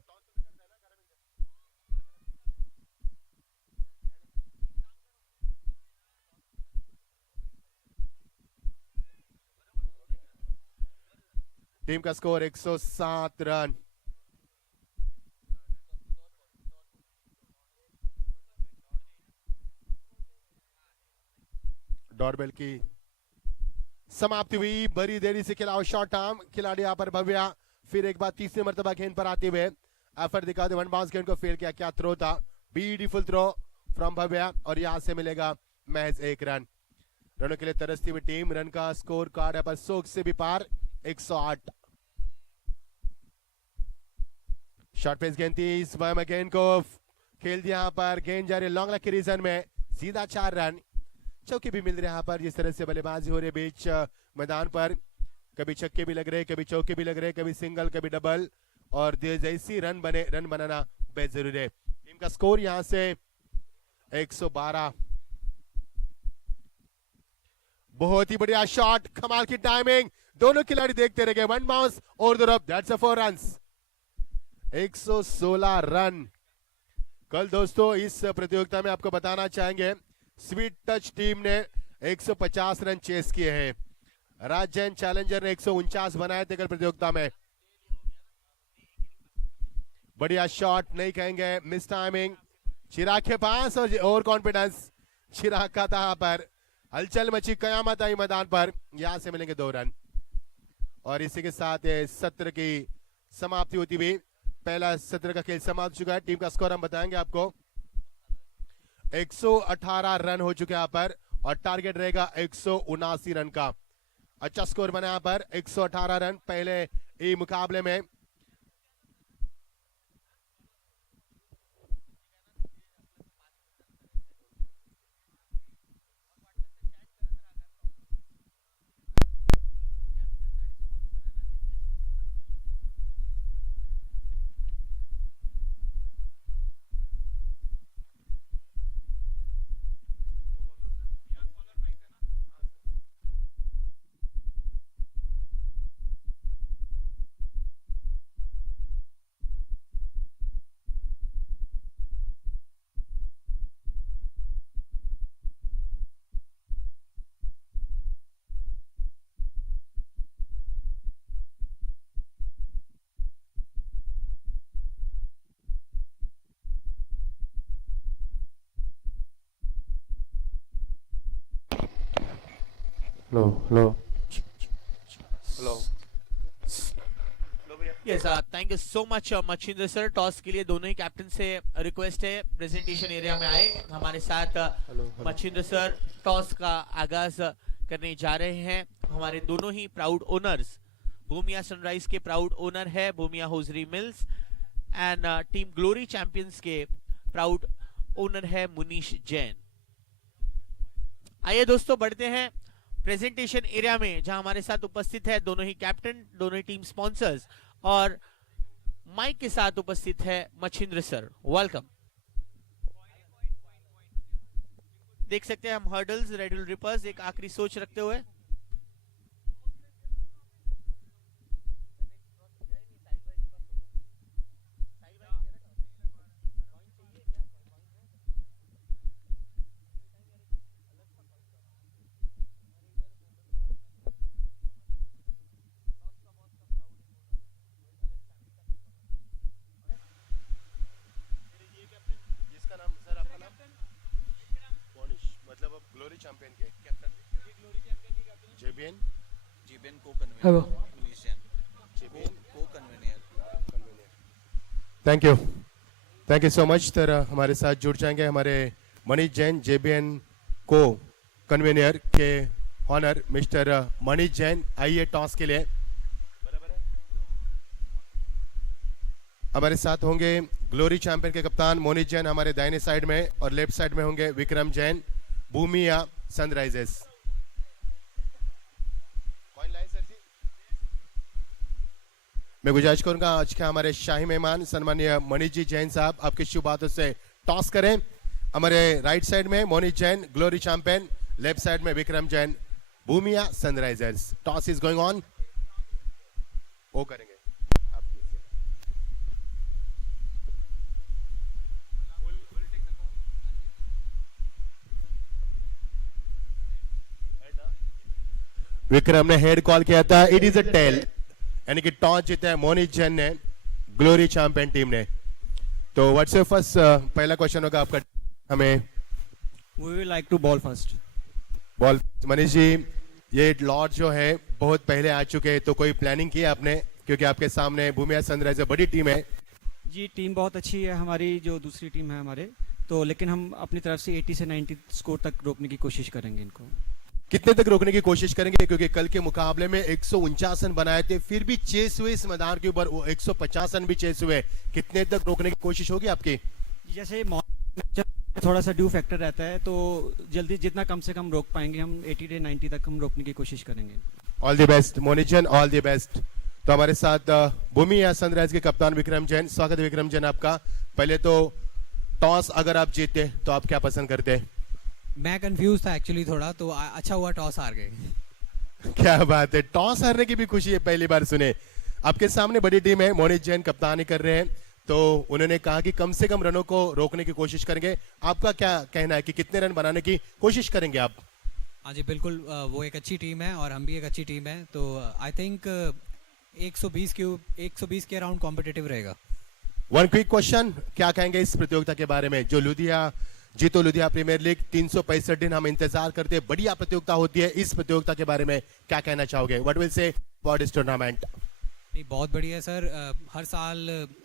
टीम का स्कोर 107 रन। डॉरबेल की समाप्ति हुई। बड़ी देरी से खिलाओ शॉर्ट आर्म खिलाड़ी यहाँ पर भव्या, फिर एक बार तीसरी मर्तबा गेंद पर आते हुए एफर्ट दिखाते 1 बाउंस गेंद को फेल किया। क्या थ्रो था, ब्यूटीफुल थ्रो फ्रॉम भव्या और यहां से मिलेगा महज 1 रन। रनों के लिए तरसती हुई टीम। रन का स्कोर कार्ड यहाँ पर 100 से भी पार 108। शॉर्ट पेस गेंद थी, इस बार गेंद को खेल दिया यहाँ पर। गेंद जा रही लॉन्ग लेग के रीजन में, सीधा 4 रन। चौके भी मिल रहे यहाँ पर, जिस तरह से बल्लेबाजी हो रही बीच मैदान पर। कभी छक्के भी लग रहे, कभी चौके भी लग रहे, कभी सिंगल कभी डबल, और जैसी रन बने, रन बनाना बेहद जरूरी है। टीम का स्कोर यहां से 112। बहुत ही बढ़िया शॉट, कमाल की टाइमिंग, दोनों खिलाड़ी देखते रह गए। 1 बाउंस और तरफ, दैट्स अ 4 रन्स। 116 रन। कल दोस्तों इस प्रतियोगिता में आपको बताना चाहेंगे स्वीट टच टीम ने 150 रन चेस किए हैं। राजैन चैलेंजर ने 149 बनाए थे कल प्रतियोगिता में। बढ़िया शॉट नहीं कहेंगे, मिस टाइमिंग। चिराग के पास और कॉन्फिडेंस चिराग का था यहाँ पर। हलचल मची, कयामत आई मैदान पर। यहां से मिलेंगे 2 रन और इसी के साथ ये सत्र की समाप्ति होती हुई पहला सत्र का खेल समाप्त हो चुका है। टीम का स्कोर हम बताएंगे आपको। 118 रन हो चुके हैं यहाँ पर और टारगेट रहेगा 179 रन का। अच्छा स्कोर बना यहाँ पर 118 रन पहले ही मुकाबले में। Hello Yes, thank you so much Machhindra sir. Toss के लिए दोनों ही कैप्टन से रिक्वेस्ट है प्रेजेंटेशन एरिया में आए। हमारे साथ मच्छिंद्र सर टॉस का आगाज करने जा रहे हैं। हमारे दोनों ही प्राउड ओनर्स, भूमिया सनराइज के प्राउड ओनर है Bhumiya hosiery mills and team glory champions के प्राउड ओनर है मुनीश जैन। आइए दोस्तों बढ़ते हैं प्रेजेंटेशन एरिया में, जहां हमारे साथ उपस्थित है दोनों ही कैप्टन, दोनों ही टीम स्पॉन्सर्स और माइक के साथ उपस्थित है मच्छिंद्र सर। वेलकम। देख सकते हैं हम हर्डल्स, रेड हिल रिपर्स एक आखिरी सोच रखते हुए। ग्लोरी चैंपियन के कैप्टन जेबीएन को hello thank you so much. तर हमारे साथ जुड़ जाएंगे हमारे मनीष जैन, जेबीएन को कन्वेनियर के ऑनर मिस्टर मनीष जैन। आइए टॉस के लिए। हमारे साथ होंगे ग्लोरी चैंपियन के कप्तान मोनिश जैन हमारे दाहिने साइड में, और लेफ्ट साइड में होंगे विक्रम जैन, भूमिया सनराइजर्स। मैं गुजारिश करूंगा आज के हमारे शाही मेहमान सम्मानीय मनीष जी जैन साहब आपके शुभ बातों से टॉस करें। हमारे राइट साइड में Monish Jain glory champion, left side में Vikram Jain Bhumiya sunrisers. Toss is going on. वो करेंगे विक्रम ने हेड कॉल किया था, इट इज अ टेल, यानी कि टॉस जीता है मोनिश जैन ने ग्लोरी चैंपियन टीम ने। तो व्हाट्स योर फर्स्ट पहला क्वेश्चन होगा आपका हमें। We will like to bowl first. Bowl Manish ji, ये लॉर्ड जो है बहुत पहले आ चुके हैं, तो कोई प्लानिंग की आपने, क्योंकि आपके सामने भूमिया सनराइजर बड़ी टीम है। जी टीम बहुत अच्छी है हमारी, जो दूसरी टीम है हमारे, तो लेकिन हम अपनी तरफ से 80 से 90 स्कोर तक रोकने की कोशिश करेंगे इनको। कितने तक रोकने की कोशिश करेंगे, क्योंकि कल के मुकाबले में 149 रन बनाए थे, फिर भी चेस हुए इस मैदान के ऊपर, 150 रन भी चेस हुए। कितने तक रोकने की कोशिश होगी आपकी? जैसे थोड़ा सा ड्यू फैक्टर रहता है, तो जल्दी जितना कम से कम रोक पाएंगे हम 80 से 90 तक हम रोकने की कोशिश करेंगे। All the best Monish Jain, all the best. तो हमारे साथ भूमिया सनराइज के कप्तान विक्रम जैन। स्वागत है विक्रम जैन आपका। पहले तो टॉस अगर आप जीते तो आप क्या पसंद करते? मैं कंफ्यूज था एक्चुअली थोड़ा, तो अच्छा हुआ टॉस हार गए। क्या बात है, टॉस हारने की भी खुशी है, पहली बार सुने। आपके सामने बड़ी टीम है, मोनिश जैन कप्तानी कर रहे हैं, तो उन्होंने कहा कि कम से कम रनों को रोकने की कोशिश करेंगे। आपका क्या कहना है कि कितने रन बनाने की कोशिश करेंगे आप? हाँ जी बिल्कुल, वो एक अच्छी टीम है और हम भी एक अच्छी टीम है, तो आई थिंक 120 के अराउंड कॉम्पिटिटिव रहेगा। वन क्विक क्वेश्चन, क्या कहेंगे इस प्रतियोगिता के बारे में? जो लुधिया प्रीमियर लीग 365 दिन हम इंतजार करते हैं, बढ़िया प्रतियोगिता होती है, इस प्रतियोगिता के बारे में क्या कहना चाहोगे? What will say about this tournament? नहीं, बहुत बढ़िया है सर। हर साल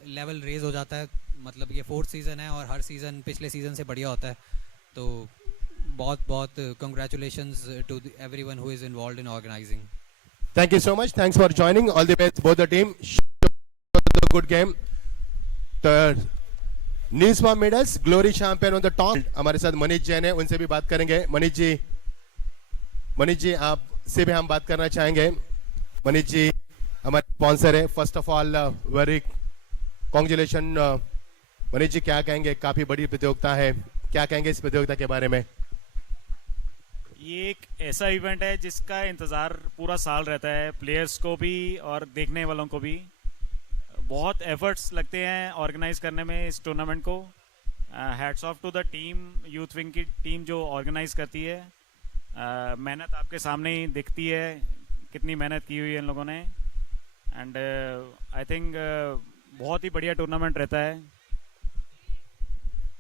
लेवल रेज हो जाता है, मतलब ये 4th सीज़न है और हर सीज़न पिछले सीज़न से बढ़िया होता है। तो बहुत बहुत congratulations to everyone who is involved in organising. Thank you so much. Thanks for joining. All the best, both the team. Show the good game. The New Swarm medals, glory champion on the top. हमारे साथ मनीष जैन है, उनसे भी बात करेंगे। मनीष जी आपसे भी हम बात करना चाहेंगे। मनीष जी हमारे स्पॉन्सर है। First of all very congratulation. Manish ji क्या कहेंगे, काफी बड़ी प्रतियोगिता है, क्या कहेंगे इस प्रतियोगिता के बारे में? ये एक ऐसा इवेंट है जिसका इंतज़ार पूरा साल रहता है, प्लेयर्स को भी और देखने वालों को भी। बहुत एफर्ट्स लगते हैं ऑर्गेनाइज करने में इस टूर्नामेंट को। Hats off to the team, youth wing की टीम जो ऑर्गेनाइज करती है। मेहनत आपके सामने ही दिखती है, कितनी मेहनत की हुई है इन लोगों ने। एंड आई थिंक बहुत ही बढ़िया टूर्नामेंट रहता है।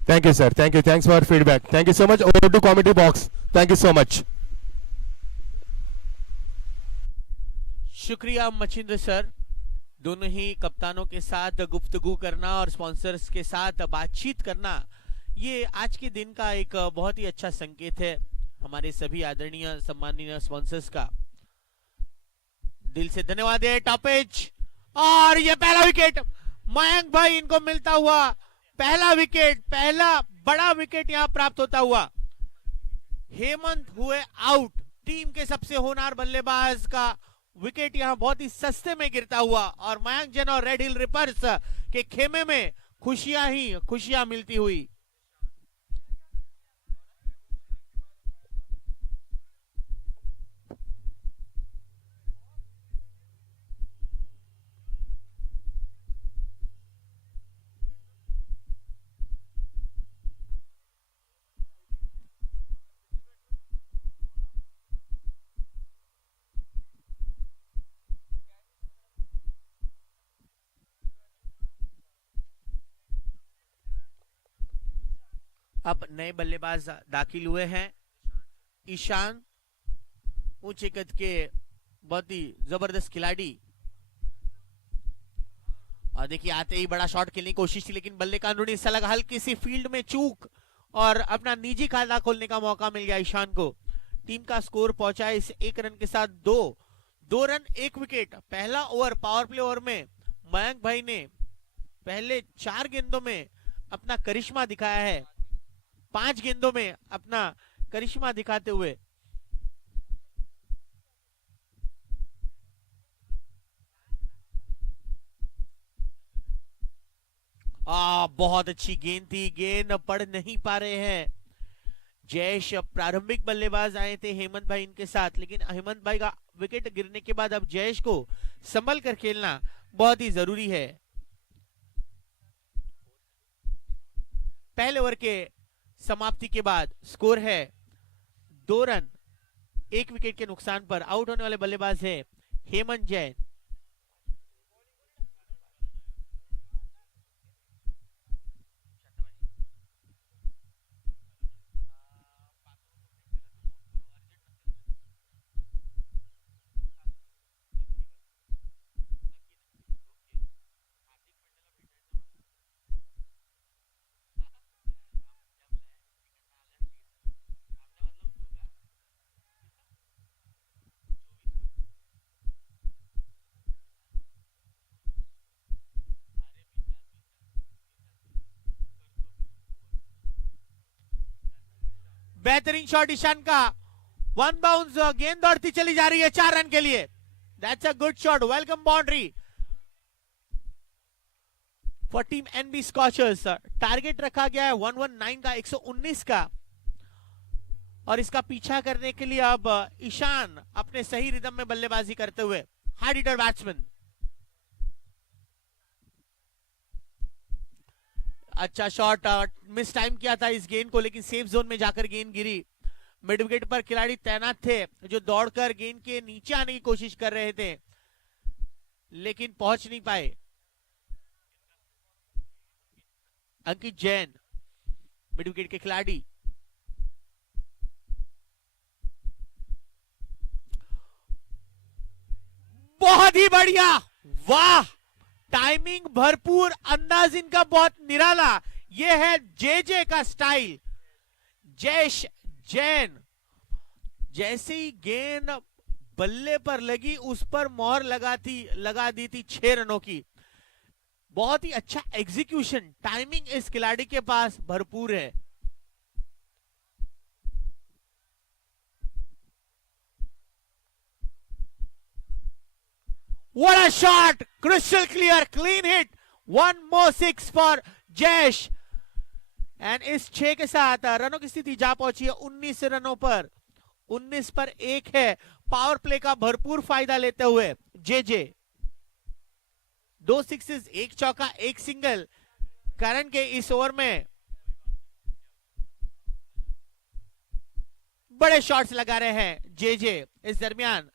Thank you, sir. Thank you. Thanks for feedback. Thank you so much. Over to committee box. Thank you so much. शुक्रिया मचिंद्र सर। दोनों ही कप्तानों के साथ गुफ्तगू करना और स्पॉन्सर्स के साथ बातचीत करना, ये आज के दिन का एक बहुत ही अच्छा संकेत है हमारे सभी आदरणीय सम्माननीय स्पॉन्सर्स का। दिल से धन्यवाद है। टॉपेज और ये पहला विकेट मयंक भाई, इनको मिलता हुआ पहला विकेट, पहला बड़ा विकेट यहां प्राप्त होता हुआ। हेमंत हुए आउट, टीम के सबसे होनहार बल्लेबाज का विकेट यहां बहुत ही सस्ते में गिरता हुआ और मयंक जैन और रेड हिल रिपर्स के खेमे में खुशियां ही खुशियां मिलती हुई। अब नए बल्लेबाज दाखिल हुए हैं। ईशान, ऊंचे कद के बहुत ही जबरदस्त खिलाड़ी। और देखिए आते ही बड़ा शॉट खेलने की कोशिश थी, लेकिन बल्ले का अंदरूनी हिस्सा लगा, हल्की सी फील्ड में चूक और अपना निजी खाता खोलने का मौका मिल गया ईशान को। टीम का स्कोर पहुंचा है इस 1 रन के साथ 2 रन 1 विकेट। पहला ओवर पावर प्ले ओवर में मयंक भाई ने पहले 4 गेंदों में अपना करिश्मा दिखाया है, 5 गेंदों में अपना करिश्मा दिखाते हुए। बहुत अच्छी गेंद थी, गेंद पड़ नहीं पा रहे हैं। जयेश प्रारंभिक बल्लेबाज आए थे हेमंत भाई इनके साथ, लेकिन हेमंत भाई का विकेट गिरने के बाद अब जयेश को संभल कर खेलना बहुत ही जरूरी है। पहले ओवर के समाप्ति के बाद स्कोर है 2 रन 1 विकेट के नुकसान पर। आउट होने वाले बल्लेबाज है हेमंत जैन। बेहतरीन शॉट ईशान का, 1 बाउंस, गेंद दौड़ती चली जा रही है 4 रन के लिए। That's a good shot, welcome boundary for team NB scorchers. Target रखा गया है 119 का, 119 का, और इसका पीछा करने के लिए अब ईशान अपने सही रिदम में बल्लेबाजी करते हुए, हार्ड हिटर बैट्समैन। अच्छा शॉट, मिस टाइम किया था इस गेंद को, लेकिन सेफ जोन में जाकर गेंद गिरी। मिड विकेट पर खिलाड़ी तैनात थे जो दौड़कर गेंद के नीचे आने की कोशिश कर रहे थे, लेकिन पहुंच नहीं पाए। अंकित जैन मिड विकेट के खिलाड़ी। बढ़िया, वाह, टाइमिंग भरपूर, अंदाज इनका बहुत निराला। ये है जे का स्टाइल। जयेश जैन जैसे ही गेंद बल्ले पर लगी उस पर मोहर लगा दी थी 6 रनों की। बहुत ही अच्छा एग्जीक्यूशन, टाइमिंग इस खिलाड़ी के पास भरपूर है। What a shot! Crystal clear, clean hit. One more 6 for Jayesh. And इस 6 के साथ रनों की स्थिति जा पहुंची है 19 रनों पर। 19 पर 1 है। पावर प्ले का भरपूर फायदा लेते हुए जे 2 सिक्सेस, 1 चौका, 1 सिंगल। करण के इस ओवर में बड़े शॉट्स लगा रहे हैं जे। इस दरमियान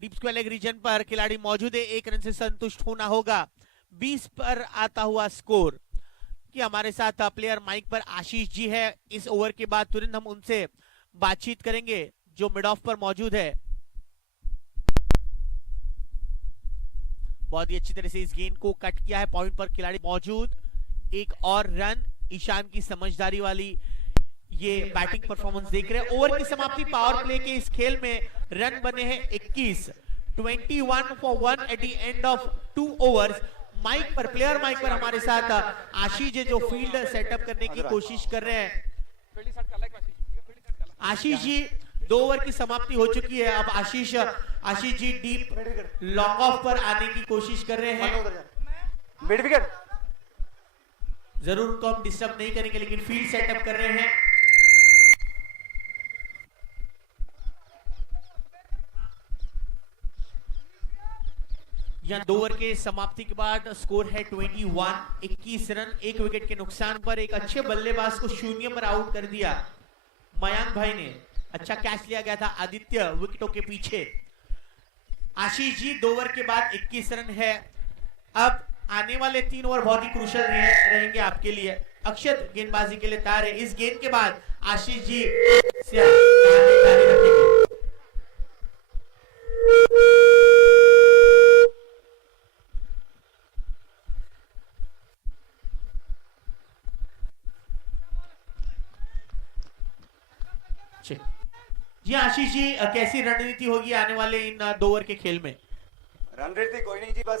डीप स्क्वायर लेग रीजन पर खिलाड़ी मौजूद है, 1 रन से संतुष्ट होना होगा। 20 पर आता हुआ स्कोर। कि हमारे साथ प्लेयर माइक पर आशीष जी है। इस ओवर के बाद तुरंत हम उनसे बातचीत करेंगे जो मिड ऑफ पर मौजूद है। बहुत ही अच्छी तरह से इस गेंद को कट किया है, पॉइंट पर खिलाड़ी मौजूद। एक और रन, ईशान की समझदारी वाली ये बैटिंग परफॉर्मेंस देख रहे हैं। ओवर की समाप्ति, पावर प्ले के इस खेल में रन बने हैं 21, 21 for 1 at the end of 2 overs. Mic पर, प्लेयर माइक पर हमारे साथ आशीष जी जो फील्ड सेटअप करने की कोशिश कर रहे हैं। आशीष जी, 2 ओवर की समाप्ति हो चुकी है। अब Ashish ji deep long off पर आने की कोशिश कर रहे हैं। मिड विकेट जरूर उनको हम डिस्टर्ब नहीं करेंगे, लेकिन फील्ड सेटअप कर रहे हैं। यहाँ 2 ओवर के समाप्ति के बाद स्कोर है 21, 21 रन। 1 विकेट के नुकसान पर एक अच्छे बल्लेबाज को 0 पर आउट कर दिया मयांक भाई ने। अच्छा कैच लिया गया था आदित्य विकेटों के पीछे। आशीष जी, 2 ओवर के बाद 21 रन है। अब आने वाले 3 ओवर बहुत ही क्रूशल रहेंगे आपके लिए। अक्षत गेंदबाजी के लिए तैयार है। इस गेंद के बाद आशीष जी से जारी रखेंगे। जी आशीष जी, कैसी रणनीति होगी आने वाले इन 2 ओवर के खेल में? रणनीति कोई नहीं जी, बस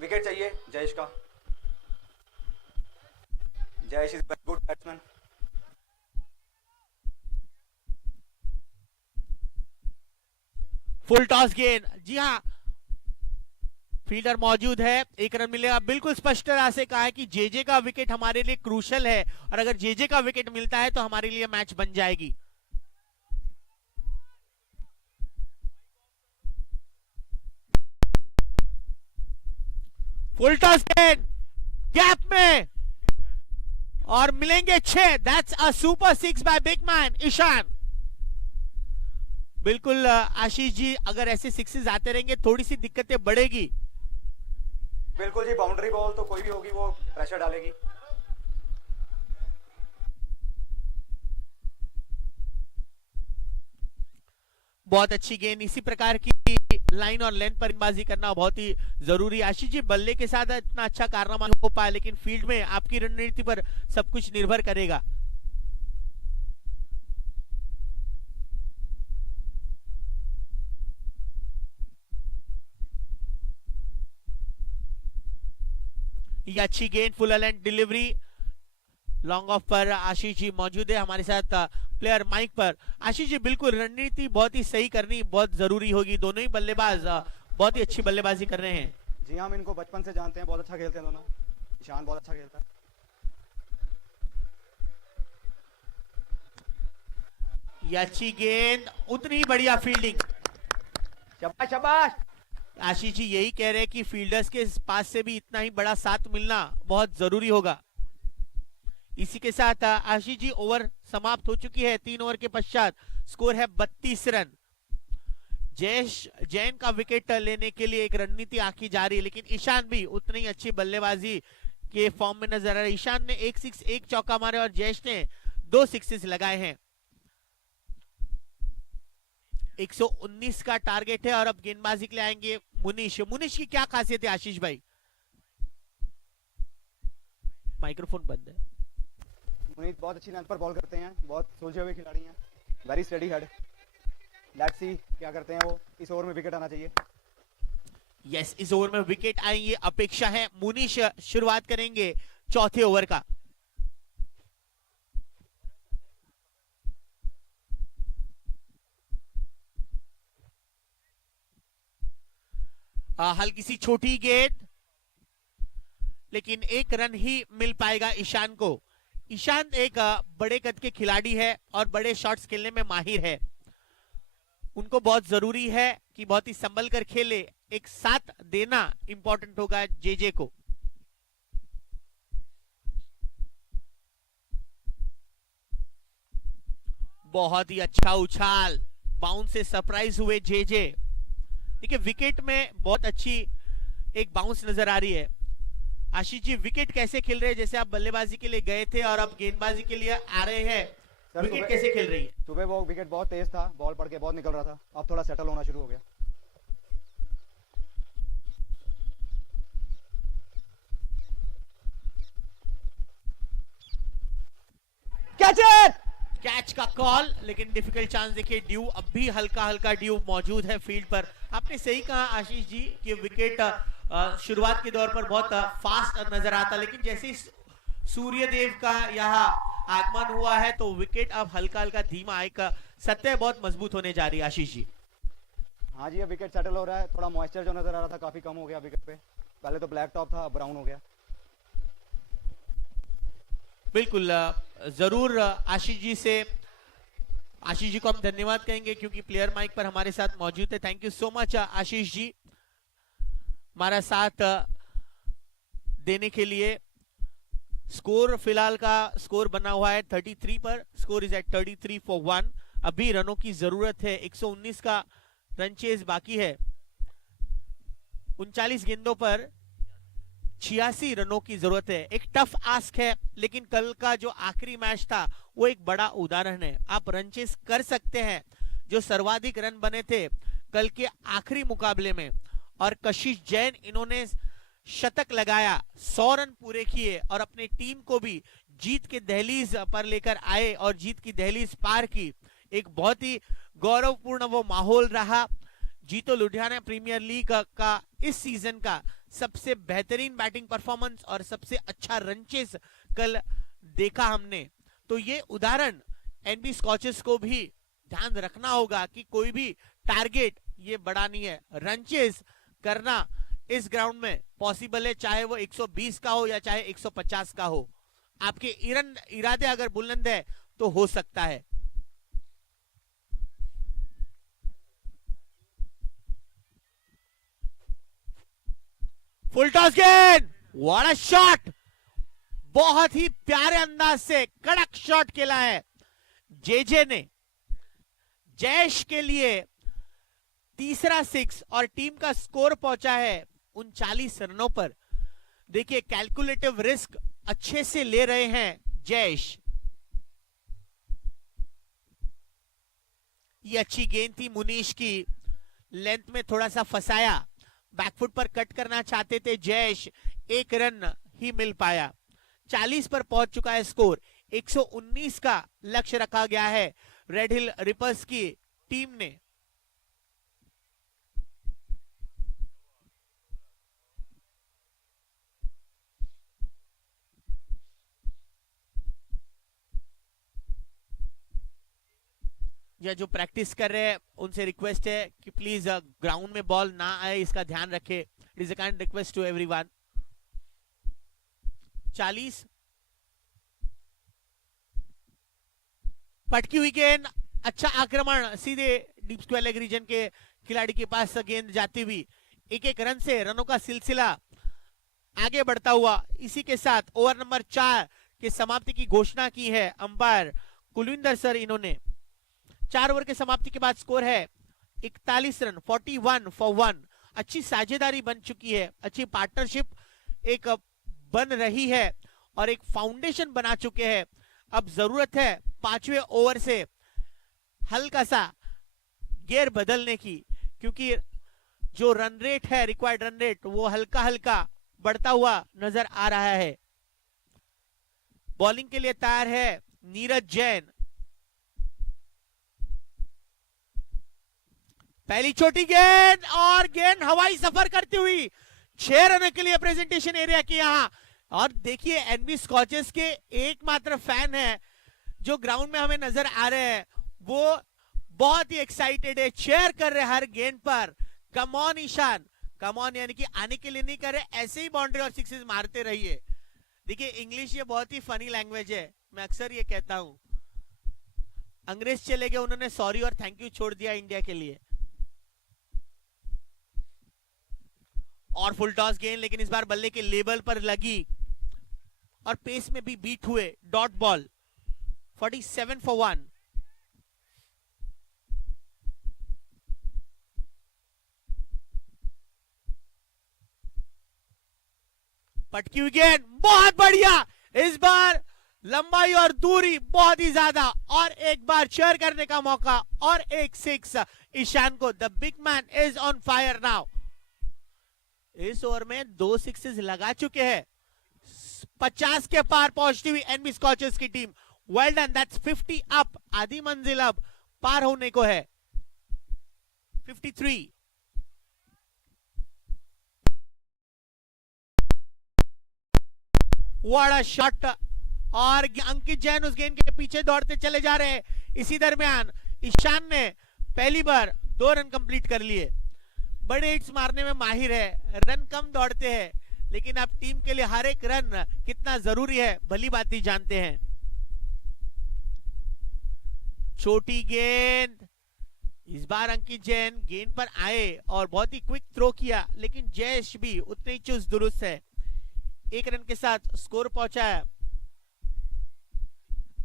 विकेट चाहिए जयेश का। Jayesh is very good batsman. Full toss गेंद, जी हाँ, फील्डर मौजूद है, 1 रन मिलेगा। बिल्कुल स्पष्ट तरह से कहा है कि जे का विकेट हमारे लिए क्रूशल है और अगर जे का विकेट मिलता है तो हमारे लिए मैच बन जाएगी। फुल टॉस गेंद, गैप में, और मिलेंगे 6। That's a super 6 by big man Ishan. बिल्कुल आशीष जी, अगर ऐसे 6 आते रहेंगे थोड़ी सी दिक्कतें बढ़ेगी। बिल्कुल जी, बाउंड्री बॉल तो कोई भी होगी वो प्रेशर डालेगी। बहुत अच्छी गेंद, इसी प्रकार की लाइन और लेंथ पर गेंदबाजी करना बहुत ही जरूरी है। आशीष जी, बल्ले के साथ इतना अच्छा कारनामा हो पाया, लेकिन फील्ड में आपकी रणनीति पर सब कुछ निर्भर करेगा। ये अच्छी गेंद, full length delivery, long off पर आशीष जी मौजूद है हमारे साथ प्लेयर माइक पर। आशीष जी, बिल्कुल रणनीति बहुत ही सही करनी बहुत जरूरी होगी। दोनों ही बल्लेबाज बहुत ही अच्छी बल्लेबाजी कर रहे हैं। जी हम इनको बचपन से जानते हैं, बहुत अच्छा खेलते हैं दोनों। ईशान बहुत अच्छा खेलता है। ये अच्छी गेंद, उतनी ही बढ़िया फील्डिंग। शाबाश शाबाश। आशीष जी यही कह रहे हैं कि फील्डर्स के पास से भी इतना ही बड़ा साथ मिलना बहुत जरूरी होगा। इसी के साथ आशीष जी, ओवर समाप्त हो चुकी है। 3 ओवर के पश्चात स्कोर है 32 रन। जयेश जैन का विकेट लेने के लिए एक रणनीति आंकी जा रही है, लेकिन ईशान भी उतनी ही अच्छी बल्लेबाजी के फॉर्म में नजर आ रहा है। ईशान ने 1 6 1 चौका मारे और जयेश ने 2 सिक्सेस लगाए हैं। 119 का टारगेट है और अब गेंदबाजी के लिए आएंगे मुनीश की क्या खासियत है आशीष भाई? माइक्रोफोन बंद है। मुनीष बहुत अच्छी लेंथ पर बॉल करते हैं, बहुत सुलझे हुए खिलाड़ी हैं, very study head. Let's see क्या करते हैं वो। इस ओवर में विकेट आना चाहिए। यस, इस ओवर में विकेट आएंगे, अपेक्षा है। मुनीश शुरुआत करेंगे चौथे ओवर का। हल्की सी छोटी गेंद, लेकिन एक रन ही मिल पाएगा ईशान को। ईशान एक बड़े कद के खिलाड़ी है और बड़े शॉट्स खेलने में माहिर है। उनको बहुत जरूरी है कि बहुत ही संभल कर खेले। एक साथ देना इंपॉर्टेंट होगा जेजे को। बहुत ही अच्छा उछाल, बाउंस से सरप्राइज हुए जेजे। देखिए विकेट में बहुत अच्छी एक बाउंस नजर आ रही है। आशीष जी, विकेट कैसे खेल रहे हैं? जैसे आप बल्लेबाजी के लिए गए थे और अब गेंदबाजी के लिए आ रहे हैं, विकेट कैसे खेल रही है? सुबह वो विकेट बहुत तेज था, बॉल पड़ के बहुत निकल रहा था, अब थोड़ा सेटल होना शुरू हो गया। Catch it! कैच का कॉल, लेकिन डिफिकल्ट चांस। देखिए ड्यू अब भी हल्का हल्का ड्यू मौजूद है फील्ड पर। आपने सही कहा आशीष जी कि विकेट शुरुआत के दौर पर बहुत फास्ट नजर आता, लेकिन जैसे सूर्य देव का यहाँ आगमन हुआ है तो विकेट अब हल्का हल्का धीमा, एक सतह बहुत मजबूत होने जा रही है। आशीष जी, हाँ जी, अब विकेट सेटल हो रहा है। थोड़ा मॉइस्चर जो नजर आ रहा था काफी कम हो गया विकेट पे। पहले तो ब्लैक टॉप था, ब्राउन हो गया। बिल्कुल, जरूर आशीष जी को हम धन्यवाद कहेंगे क्योंकि प्लेयर माइक पर हमारे साथ मौजूद है। Thank you so much Ashish ji, हमारा साथ देने के लिए। स्कोर फिलहाल का स्कोर बना हुआ है 33 पर। Score is at 33 for 1। अभी रनों की जरूरत है, 119 का रन चेज बाकी है। 39 गेंदों पर 86 रनों की जरूरत है। एक टफ आस्क है, लेकिन कल का जो आखिरी मैच था वो एक बड़ा उदाहरण है। आप रन चेस कर सकते हैं। जो सर्वाधिक रन बने थे कल के आखिरी मुकाबले में, और कशिश जैन इन्होंने शतक लगाया, 100 रन पूरे किए और अपनी टीम को भी जीत के दहलीज पर लेकर आए और जीत की दहलीज पार की। एक बहुत ही गौरवपूर्ण वो माहौल रहा। जीतो लुधियाना प्रीमियर लीग का इस सीजन का सबसे बेहतरीन बैटिंग परफॉर्मेंस और सबसे अच्छा रन चेस कल देखा हमने। तो ये उदाहरण एनबी स्कॉचेस को भी ध्यान रखना होगा कि कोई भी टारगेट ये बड़ा नहीं है। रन चेस करना इस ग्राउंड में पॉसिबल है, चाहे वो 120 का हो या चाहे 150 का हो। आपके इरादे अगर बुलंद है तो हो सकता है। फुल टॉस गेंद, व्हाट अ शॉट! बहुत ही प्यारे अंदाज से कड़क शॉट खेला है जेजे ने। जयेश के लिए तीसरा 6 और टीम का स्कोर पहुंचा है 39 रनों पर। देखिए कैलकुलेटिव रिस्क अच्छे से ले रहे हैं जयेश। ये अच्छी गेंद थी मुनीश की, लेंथ में थोड़ा सा फंसाया। बैकफुट पर कट करना चाहते थे जयेश, एक रन ही मिल पाया। 40 पर पहुंच चुका है स्कोर। 119 का लक्ष्य रखा गया है रेड हिल रिपर्स की टीम ने। या जो प्रैक्टिस कर रहे हैं उनसे रिक्वेस्ट है कि प्लीज ग्राउंड में बॉल ना आए, इसका ध्यान रखें। It is a kind request to everyone. 40 पटकी हुई गेंद, अच्छा आक्रमण, सीधे डीप स्क्वायर लेग रीजन के खिलाड़ी के पास गेंद जाती हुई। एक एक रन से रनों का सिलसिला आगे बढ़ता हुआ। इसी के साथ ओवर नंबर 4 के समाप्ति की घोषणा की है अंपायर कुलविंदर सर। इन्होंने 4 ओवर के समाप्ति के बाद स्कोर है 41 रन, 41 फॉर 1। अच्छी साझेदारी बन चुकी है, अच्छी पार्टनरशिप एक बन रही है और एक फाउंडेशन बना चुके हैं। अब जरूरत है 5वें ओवर से हल्का सा गियर बदलने की, क्योंकि जो रन रेट है, रिक्वायर्ड रन रेट, वो हल्का हल्का बढ़ता हुआ नजर आ रहा है। बॉलिंग के लिए तैयार है नीरज जैन। पहली छोटी गेंद और गेंद हवाई सफर करती हुई 6 रनों के लिए प्रेजेंटेशन एरिया की यहां। और देखिए एनबी स्कॉचेस के एकमात्र फैन है जो ग्राउंड में हमें नजर आ रहे हैं, वो बहुत ही एक्साइटेड है, चेयर कर रहे हर गेंद पर। Come on Ishan, come on, यानी कि आने के लिए नहीं कर रहे, ऐसे ही बाउंड्री और सिक्सेस मारते रहिए। देखिए इंग्लिश ये बहुत ही फनी लैंग्वेज है, मैं अक्सर ये कहता हूं। अंग्रेज चले गए, उन्होंने सॉरी और थैंक यू छोड़ दिया इंडिया के लिए। और फुल टॉस गेंद, लेकिन इस बार बल्ले के लेबल पर लगी और पेस में भी बीट हुए। Dot ball 47 for 1। पटकी हुई गेंद बहुत बढ़िया, इस बार लंबाई और दूरी बहुत ही ज्यादा, और एक बार चेयर करने का मौका और एक 6 ईशान को। The big man is on fire now. इस ओवर में 2 सिक्सेस लगा चुके हैं, 50 के पार पहुंचती हुई एनबी स्कॉचेस की team. Well done, that's 50 up. आधी मंजिल अब पार होने को है। 53। व्हाट अ शॉट, और अंकित जैन उस गेंद के पीछे दौड़ते चले जा रहे हैं। इसी दरमियान ईशान ने पहली बार 2 रन कंप्लीट कर लिए। बड़े हिट्स मारने में माहिर है, रन कम दौड़ते हैं, लेकिन अब टीम के लिए हर एक रन कितना जरूरी है भली बात ही जानते हैं। छोटी गेंद, इस बार अंकित जैन गेंद पर आए और बहुत ही क्विक थ्रो किया, लेकिन जयेश भी उतने ही चुस्त दुरुस्त है। 1 रन के साथ स्कोर पहुंचाया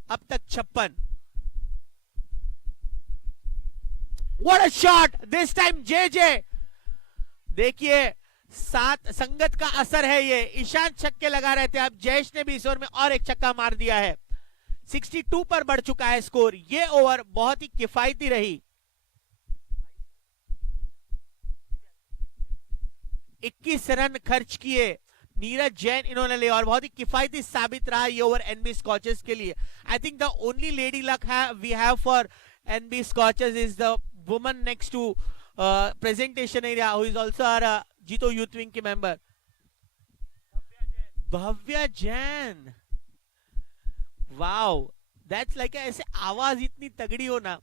अब तक 56। What a shot this time जे। देखिए सात संगत का असर है ये। ईशान छक्के लगा रहे थे, अब जयेश ने भी इस ओवर में और एक छक्का मार दिया है। 62 पर बढ़ चुका है स्कोर। ये ओवर बहुत ही किफायती रही। 21 रन खर्च किए नीरज जैन इन्होंने ले, और बहुत ही किफायती साबित रहा ये ओवर एनबी स्कॉचेस के लिए। I think the only lady luck we have for NB Scorchers is the woman next to presentation area who is also our Jito youth wing के member, Bhavya Jain. Wow, that's like, ऐसे आवाज इतनी तगड़ी हो ना।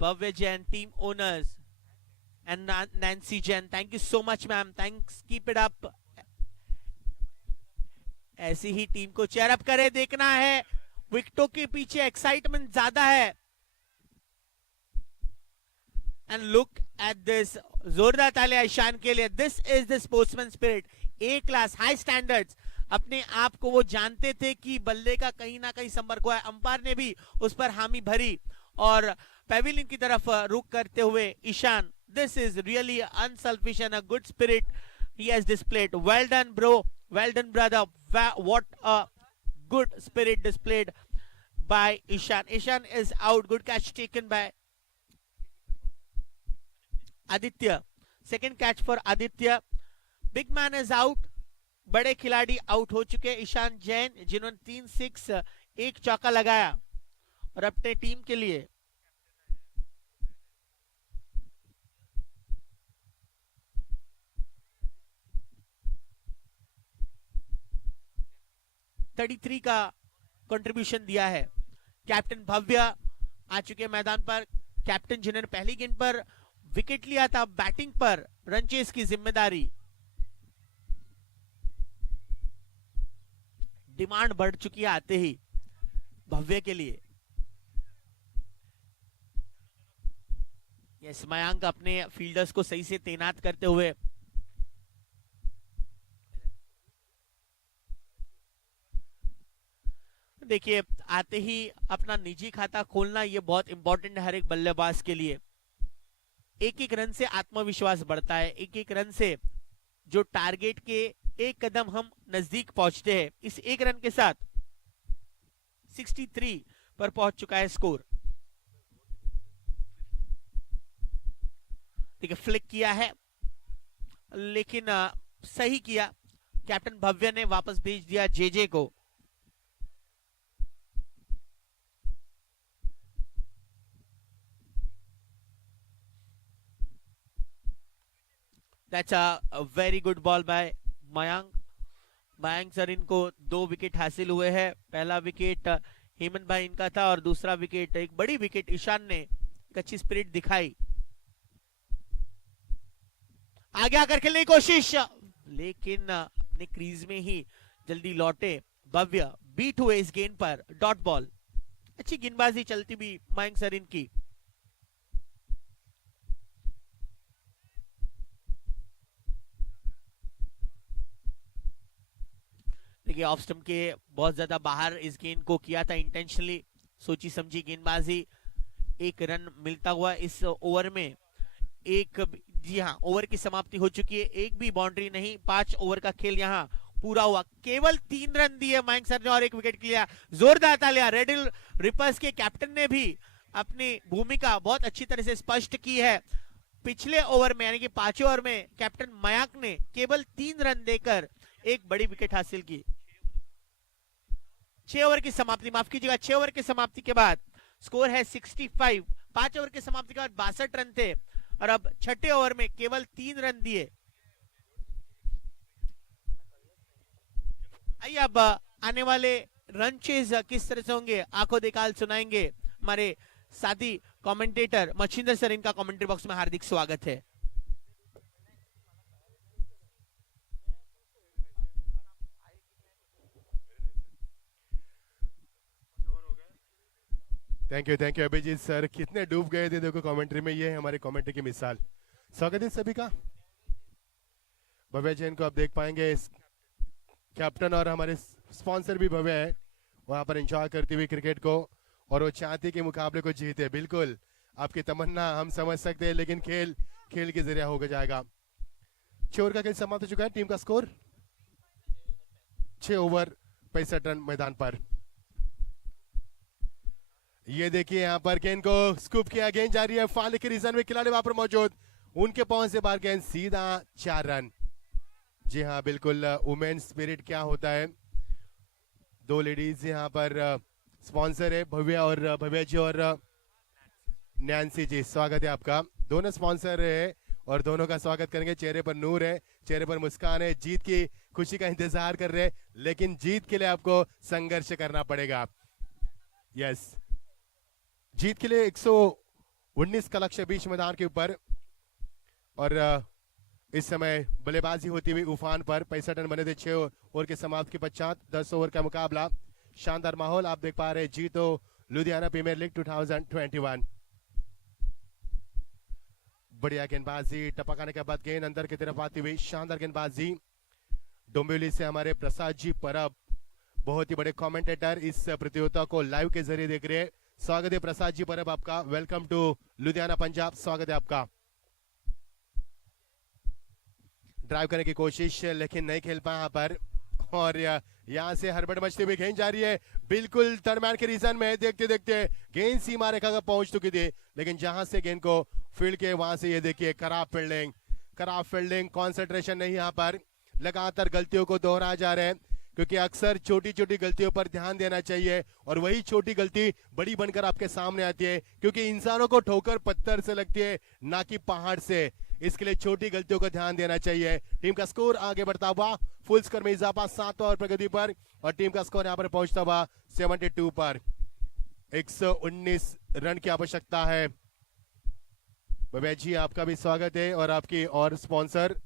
Bhavya Jain, team owners, and Nancy Jen, thank you so much ma'am, thanks, keep it up। ऐसी ही team को cheer up करे देखना है। विकेटों के पीछे एक्साइटमेंट ज्यादा है। एंड लुक एट दिस, जोरदार तालियां ईशान के लिए। This is the sportsman spirit, A class, high standards. अपने आप को वो जानते थे कि बल्ले का कहीं ना कहीं संपर्क हुआ है, अंपायर ने भी उस पर हामी भरी और पेविलियन की तरफ रुख करते हुए Ishan, this is really unselfish and a good spirit he has displayed. Well done bro, well done brother, what a good spirit displayed by Ishan. Ishan is out, good catch taken by Aditya, second catch for Aditya। big man is out, बड़े खिलाड़ी out हो चुके। ईशान जैन जिन्होंने 3 6 1 चौका लगाया और अपने team के लिए 33 का कंट्रीब्यूशन दिया है। कैप्टन भव्य आ चुके मैदान पर, कैप्टन जिन्होंने पहली गेंद पर विकेट लिया था, बैटिंग पर रन चेस की जिम्मेदारी। डिमांड बढ़ चुकी है आते ही भव्य के लिए। यस, मयांक अपने फील्डर्स को सही से तैनात करते हुए देखिए, आते ही अपना निजी खाता खोलना ये बहुत इंपॉर्टेंट है हर एक बल्लेबाज के लिए। एक एक रन से आत्मविश्वास बढ़ता है, एक एक रन से जो टारगेट के एक कदम हम नजदीक पहुंचते हैं। इस एक रन के साथ 63 पर पहुंच चुका है स्कोर। देखिए फ्लिक किया है, लेकिन सही किया। कैप्टन भव्य ने वापस भेज दिया जेजे को। That's a very good ball by Mayank. Mayank sir इनको 2 विकेट हासिल हुए हैं। पहला विकेट हेमंत भाई इनका था और दूसरा विकेट, एक बड़ी विकेट ईशान ने एक अच्छी स्पिरिट दिखाई। आगे आकर खेलने की कोशिश, लेकिन अपने क्रीज में ही जल्दी लौटे भव्य। बीट हुए इस गेंद पर, डॉट बॉल। अच्छी गेंदबाजी चलती भी मयंक सर इनकी। देखिए ऑफ स्टंप के बहुत ज्यादा बाहर इस गेंद को किया था इंटेंशनली, सोची समझी गेंदबाजी। एक रन मिलता हुआ इस ओवर में। जी हाँ, ओवर की समाप्ति हो चुकी है, एक भी बाउंड्री नहीं। 5 ओवर का खेल यहाँ पूरा हुआ। केवल 3 रन दिए मयंक सर ने और 1 विकेट लिया। जोरदार तालियां। रेड हिल रिपर्स के कैप्टन ने भी अपनी भूमिका बहुत अच्छी तरह से स्पष्ट की है। पिछले ओवर में यानी कि 5वें ओवर में कैप्टन मयंक ने केवल 3 रन देकर एक बड़ी विकेट हासिल की। 6 ओवर की समाप्ति, माफ कीजिएगा, 6 ओवर की समाप्ति के बाद स्कोर है 65। 5 ओवर की समाप्ति के बाद 62 रन थे और अब 6ठे ओवर में केवल 3 रन दिए। आइए अब आने वाले रन चेज किस तरह से होंगे, आंखों देखाल सुनाएंगे हमारे साथी कमेंटेटर मच्छिंदर सर। इनका कमेंट्री बॉक्स में हार्दिक स्वागत है। Thank you Abhijit sir. कितने डूब गए थे देखो कमेंट्री में, ये है हमारे कमेंट्री की मिसाल। स्वागत है सभी का। भव्य जैन को आप देख पाएंगे, कैप्टन और हमारे स्पॉन्सर भी भव्य है, वहां पर एंजॉय करती हुई क्रिकेट को, और वो चाहती के मुकाबले को जीते। बिल्कुल आपकी तमन्ना हम समझ सकते हैं, लेकिन खेल के जरिए हो जाएगा। 6 ओवर का खेल समाप्त हो चुका है। टीम का स्कोर 6 ओवर 65 रन मैदान पर। ये देखिए यहाँ पर गेंद को स्कूप किया, गेंद जा रही है फाल के रीजन में, खिलाड़ी वहां पर मौजूद, उनके पहुंच से बाहर गेंद सीधा 4 रन। जी हाँ बिल्कुल, वुमेन स्पिरिट क्या होता है। 2 लेडीज यहाँ पर स्पॉन्सर है, भव्य जी और नैन्सी जी, स्वागत है आपका। दोनों स्पॉन्सर है और दोनों का स्वागत करेंगे। चेहरे पर नूर है, चेहरे पर मुस्कान है, जीत की खुशी का इंतजार कर रहे हैं, लेकिन जीत के लिए आपको संघर्ष करना पड़ेगा। यस, जीत के लिए 119 का लक्ष्य बीच मैदान के ऊपर, और इस समय बल्लेबाजी होती हुई उफान पर। 65 रन बने थे 6 ओवर के समाप्त के पश्चात। 10 ओवर का मुकाबला, शानदार माहौल आप देख पा रहे हैं। जीतो लुधियाना प्रीमियर लीग 2021। बढ़िया गेंदबाजी, टपक आने के बाद गेंद अंदर की तरफ आती हुई, शानदार गेंदबाजी। डोंबिवली से हमारे प्रसाद जी परब, बहुत ही बड़े कमेंटेटर, इस प्रतियोगिता को लाइव के जरिए देख रहे हैं। स्वागत है प्रसाद जी परब आपका। वेलकम टू लुधियाना पंजाब, स्वागत है आपका। ड्राइव करने की कोशिश लेकिन नहीं खेल पाया यहाँ पर, और यहाँ से हड़बड़ मचते हुए गेंद जा रही है बिल्कुल दरम्यान के रीजन में। देखते देखते गेंद सीमा रेखा का पहुंच चुकी थी, लेकिन जहां से गेंद को फील्ड के वहां से ये देखिए खराब फील्डिंग, कॉन्सेंट्रेशन नहीं यहाँ पर। लगातार गलतियों को दोहराया जा रहा है, क्योंकि अक्सर छोटी छोटी गलतियों पर ध्यान देना चाहिए, और वही छोटी गलती बड़ी बनकर आपके सामने आती है, क्योंकि इंसानों को ठोकर पत्थर से लगती है, ना कि पहाड़ से। इसके लिए छोटी गलतियों को ध्यान देना चाहिए। टीम का स्कोर आगे बढ़ता हुआ, फुल स्कोर में इजाफा 7 ओवर प्रगति पर, और टीम का स्कोर यहां पर पहुंचता हुआ 72 पर। 119 रन की आवश्यकता है। भव्य जी आपका भी स्वागत है, और आपकी और स्पॉन्सर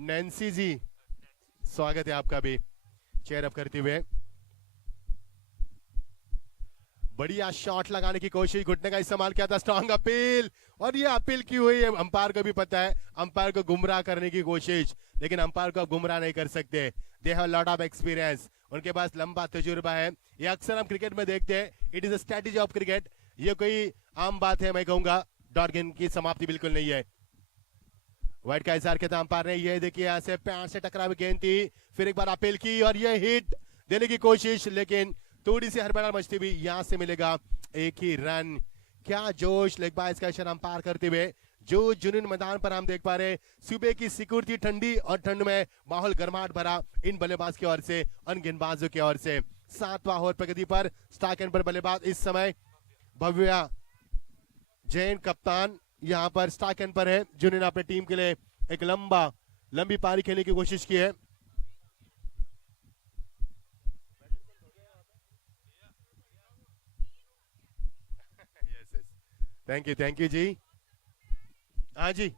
नैन्सी जी, स्वागत है आपका भी, चेयर अप करते हुए। बढ़िया शॉट लगाने की कोशिश, घुटने का इस्तेमाल किया था, स्ट्रॉन्ग अपील, और ये अपील की हुई है। अंपायर को भी पता है, अंपायर को गुमराह करने की कोशिश, लेकिन अंपायर को आप गुमराह नहीं कर सकते। They have lot of experience, उनके पास लंबा तजुर्बा है। ये अक्सर हम क्रिकेट में देखते हैं, it is a strategy of cricket. ये कोई आम बात है मैं कहूंगा, डॉट गेंद की समाप्ति बिल्कुल नहीं है। वाइड का इजहार किया था अंपायर ने। ये देखिए यहाँ से पैर से टकराव गेंद थी, फिर एक बार अपील की और ये हिट देने की कोशिश, लेकिन थोड़ी सी हड़बड़ाहट मचती हुई। यहां से मिलेगा एक ही रन। क्या जोश लेग बाइस का इशारा हम पार करते हुए जो जुनून मैदान पर हम देख पा रहे हैं। सुबह की सिक्योरिटी ठंडी और ठंड में माहौल गर्माहट भरा इन बल्लेबाज की ओर से, उन गेंदबाजों की ओर से। 7वां ओवर प्रगति पर स्टार्क एंड पर बल्लेबाज इस समय भव्या जैन कप्तान यहां पर स्टार्क एंड पर है, जिन्होंने अपनी टीम के लिए एक लंबी पारी खेलने की कोशिश की है। थैंक यू जी। हाँ जी,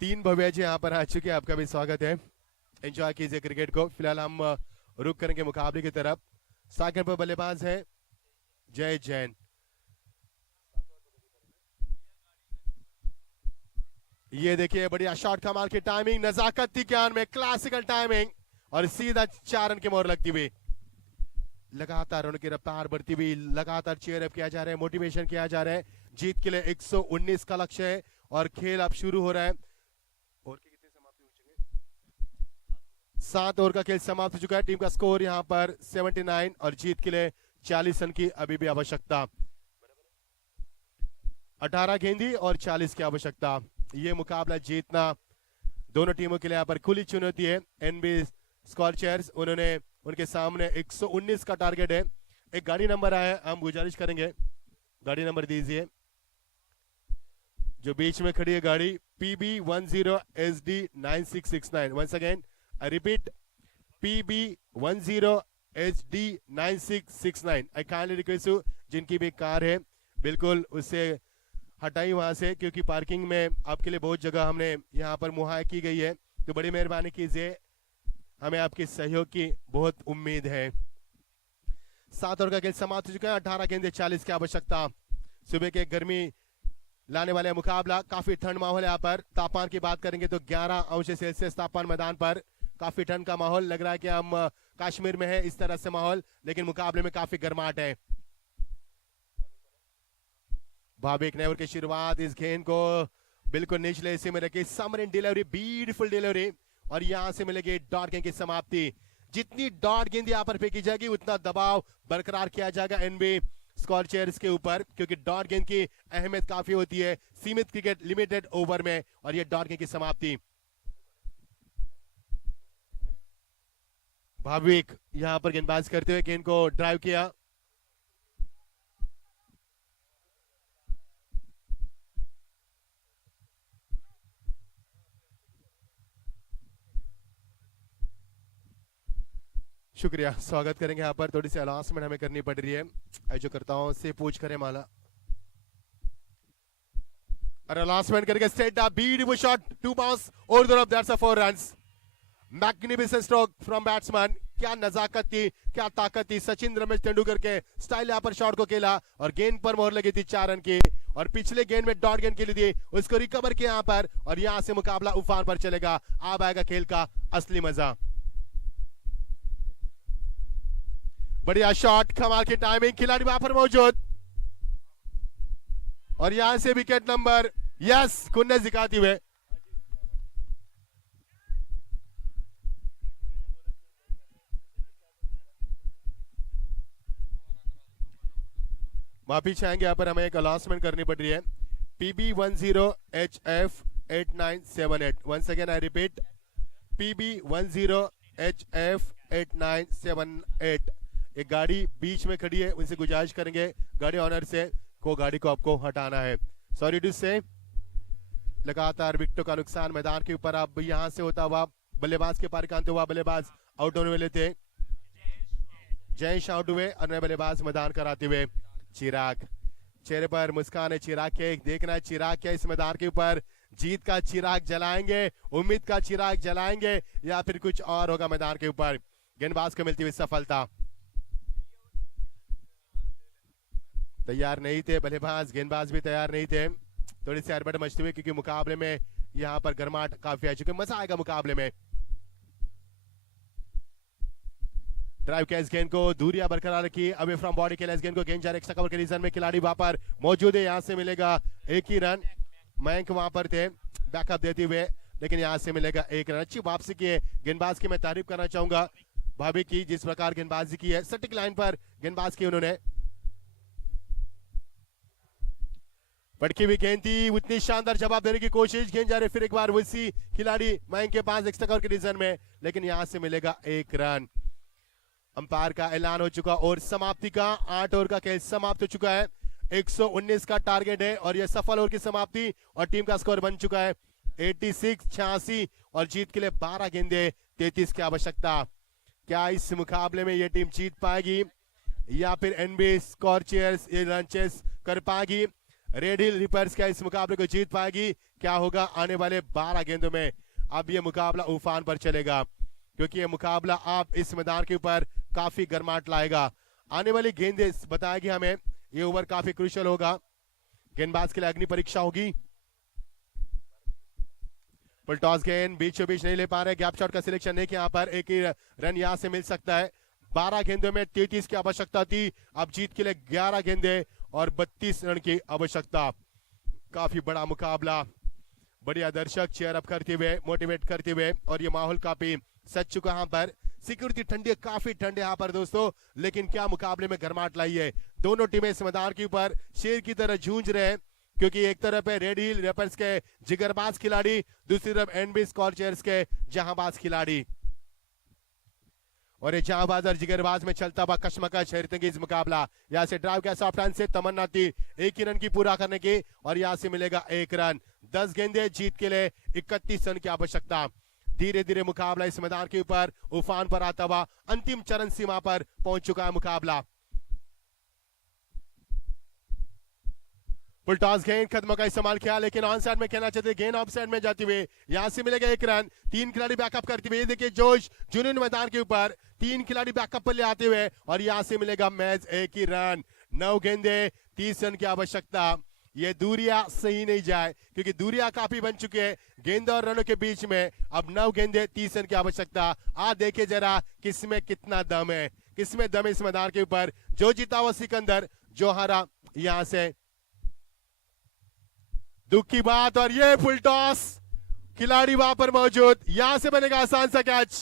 तीन भव्या जी यहाँ पर आ चुके हैं, आपका भी स्वागत है। एंजॉय कीजिए क्रिकेट को। फिलहाल हम रुक करेंगे मुकाबले की तरफ। सागर पर बल्लेबाज है जय जैन। ये देखिए बढ़िया शॉट, कमाल की टाइमिंग, नजाकत थी ज्ञान में, क्लासिकल टाइमिंग और सीधा 4 रन की मोहर लगती हुई। लगातार उनकी रफ्तार बढ़ती हुई, लगातार चेयर अप किया जा रहा है, मोटिवेशन किया जा रहा है। जीत के लिए 119 का लक्ष्य है और खेल अब शुरू हो रहा है। और कितने समाप्ति हो चुके? 7 ओवर का खेल समाप्त हो चुका है। टीम का स्कोर यहां पर 79 और जीत के लिए 40 रन की अभी भी आवश्यकता। 18 गेंदी और 40 की आवश्यकता। ये मुकाबला जीतना दोनों टीमों के लिए यहाँ पर खुली चुनौती है। एनबी स्कॉर्चर्स उन्होंने उनके सामने 119 का टारगेट है। एक गाड़ी नंबर आया है, हम गुजारिश करेंगे गाड़ी नंबर दीजिए। जो बीच में खड़ी है गाड़ी PB10SD9669। Once again I repeat PB10SD9669। I kindly request you, जिनकी भी कार है बिल्कुल उससे हटाई वहां से, क्योंकि पार्किंग में आपके लिए बहुत जगह हमने यहाँ पर मुहैया की गई है। तो बड़ी मेहरबानी कीजिए, हमें आपके सहयोग की बहुत उम्मीद है। 7 ओवर का खेल समाप्त हो चुका है। 18 गेंदे 40 की आवश्यकता। सुबह के गर्मी लाने वाले मुकाबला, काफी ठंड माहौल है यहाँ पर। तापमान की बात करेंगे तो 11 अंश सेल्सियस तापमान मैदान पर। काफी ठंड का माहौल लग रहा है कि हम कश्मीर में है, इस तरह से माहौल, लेकिन मुकाबले में काफी गर्माहट है। भाविक ने ओवर की शुरुआत इस गेंद को बिल्कुल निचले हिस्से में रखी, समरिन डिलीवरी, ब्यूटीफुल डिलीवरी और यहां से मिलेगी डॉट गेंद की समाप्ति। जितनी डॉट गेंद यहां पर फेंकी जाएगी उतना दबाव बरकरार किया जाएगा एनबी स्कॉर्चर्स के ऊपर, क्योंकि डॉट गेंद की अहमियत काफी होती है सीमित क्रिकेट लिमिटेड ओवर में। और ये डॉट गेंद की समाप्ति। भाविक यहां पर गेंदबाज करते हुए गेंद को ड्राइव किया। शुक्रिया, स्वागत करेंगे यहाँ पर। थोड़ी सी अनाउंसमेंट हमें करनी पड़ रही है, जो करता हूं से पूछ करें माला। और अनाउंसमेंट करके straight up, beautiful shot, 2 bounce और तरफ, that's a 4 runs. Magnificent stroke from batsman. क्या नजाकत थी, क्या ताकत थी। सचिन रमेश तेंदुलकर के स्टाइल यहाँ पर शॉट को खेला और गेंद पर मोहर लगी थी 4 रन की। और पिछले गेंद में डॉट गेंद खेली थी, उसको रिकवर किया यहाँ पर और यहाँ से मुकाबला उफान पर चलेगा। अब आएगा खेल का असली मजा। बढ़िया शॉट, कमाल की टाइमिंग, खिलाड़ी वहां पर मौजूद और यहां से विकेट नंबर, यस, खुन्नस दिखाते हुए। माफी चाहेंगे, यहाँ पर हमें एक अनाउंसमेंट करनी पड़ रही है। PB10HF8978। Once again I repeat PB10HF8978। एक गाड़ी बीच में खड़ी है, उनसे गुजारिश करेंगे गाड़ी ऑनर से को गाड़ी को आपको हटाना है। सॉरी टू से। लगातार विकेटों का नुकसान मैदान के ऊपर। अब यहां से होता हुआ बल्लेबाज के पार कांते हुआ बल्लेबाज आउट होने वाले थे। जयेश आउट हुए और नए बल्लेबाज मैदान कराते हुए चिराग। चेहरे पर मुस्कान है चिराग के। देखना है चिराग क्या इस मैदान के ऊपर जीत का चिराग जलाएंगे, उम्मीद का चिराग जलाएंगे या फिर कुछ और होगा मैदान के ऊपर। गेंदबाज को मिलती हुई सफलता। तैयार नहीं थे बल्लेबाज, गेंदबाज भी तैयार नहीं थे। थोड़ी सी हड़बड़ मचती हुई, क्योंकि मुकाबले में यहां पर गर्माहट काफी आ चुकी है। मजा आएगा मुकाबले में। ड्राइव के इस गेंद को दूरियां बरकरार रखी, अवे फ्रॉम बॉडी के लिए इस गेंद को गेंद जा रहा कवर के रीजन में। खिलाड़ी वहां पर मौजूद है, यहां से मिलेगा 1 ही रन। मयंक वहां पर थे बैकअप देते हुए, लेकिन यहां से मिलेगा 1 रन। अच्छी वापसी की है गेंदबाज की मैं तारीफ करना चाहूंगा। भाभी की, जिस प्रकार गेंदबाजी की है, सटीक लाइन पर गेंदबाज की उन्होंने। पटकी हुई गेंद थी, उतनी शानदार जवाब देने की कोशिश, गेंद जा रही फिर एक बार उसी खिलाड़ी मयंक के पास एक्स्ट्रा कवर के रीजन में, लेकिन यहां से मिलेगा 1 रन। अंपायर का ऐलान हो चुका और समाप्ति का 8 ओवर का खेल समाप्त हो चुका है। 119 का टारगेट है और यह सफल ओवर की समाप्ति और टीम का स्कोर बन चुका है 86 और जीत के लिए 12 गेंदे 33 की आवश्यकता। क्या इस मुकाबले में यह टीम जीत पाएगी या फिर एनबी स्कॉर्चर्स रन चेस कर पाएगी? रेड हिल रिपर्स क्या इस मुकाबले को जीत पाएगी? क्या होगा आने वाले 12 गेंदों में? अब यह मुकाबला उफान पर चलेगा क्योंकि यह मुकाबला आप इस मैदान के ऊपर काफी गर्माहट लाएगा। आने वाली गेंदें बताएगी हमें, ये ओवर काफी क्रूशियल होगा, गेंदबाज के लिए अग्नि परीक्षा होगी। फुल टॉस गेंद बीचों बीच नहीं ले पा रहे, गैप शॉट का सिलेक्शन नहीं किया, यहाँ पर एक ही रन यहां से मिल सकता है। 12 गेंदों में 33 की आवश्यकता थी, अब जीत के लिए 11 गेंदे और 32 रन की आवश्यकता। काफी बड़ा मुकाबला, बढ़िया दर्शक चेयर अप करते हुए, मोटिवेट करते हुए, और ये माहौल काफी सच चुका यहाँ पर। सिक्योरिटी ठंडी है, काफी ठंडे यहाँ पर दोस्तों, लेकिन क्या मुकाबले में गर्माहट लाई है। दोनों टीमें इस मैदान के ऊपर शेर की तरह जूझ रहे हैं क्योंकि एक तरफ है रेड हिल रैपर्स के जिगरबाज खिलाड़ी, दूसरी तरफ एनबी स्कॉर्चर्स के जहांबाज खिलाड़ी। और ये जहांबाज और जिगरबाज में चलता हुआ कशमकश हैरतंगेज मुकाबला। यहाँ से ड्राइव का सॉफ्ट रन से तमन्ना थी एक ही रन की पूरा करने की और यहाँ से मिलेगा 1 रन। 10 गेंदे जीत के लिए 31 रन की आवश्यकता। धीरे धीरे मुकाबला इस मैदान के ऊपर उफान पर आता हुआ अंतिम चरण सीमा पर पहुंच चुका है मुकाबला। फुल टॉस गेंद खत्म का इस्तेमाल किया, लेकिन ऑन साइड में कहना चाहते गेंद ऑफ साइड में जाती हुई यहां से मिलेगा 1 रन। 3 खिलाड़ी बैकअप करते हुए, देखिए जोश जुनून मैदान के ऊपर 3 खिलाड़ी बैकअप पर ले आते हुए और यहां से मिलेगा मैच 1 ही रन। 9 गेंदे 30 रन की आवश्यकता। ये दूरियां सही नहीं जाए क्योंकि दूरियां काफी बन चुके हैं गेंद और रनों के बीच में। अब 9 गेंदे 30 रन की आवश्यकता। आ देखे जरा किसमें कितना दम है, किसमें दम है इस मैदान के ऊपर। जो जीता वो सिकंदर, जो हारा यहां से दुख की बात। और ये फुल टॉस, खिलाड़ी वहां पर मौजूद, यहां से बनेगा आसान सा कैच।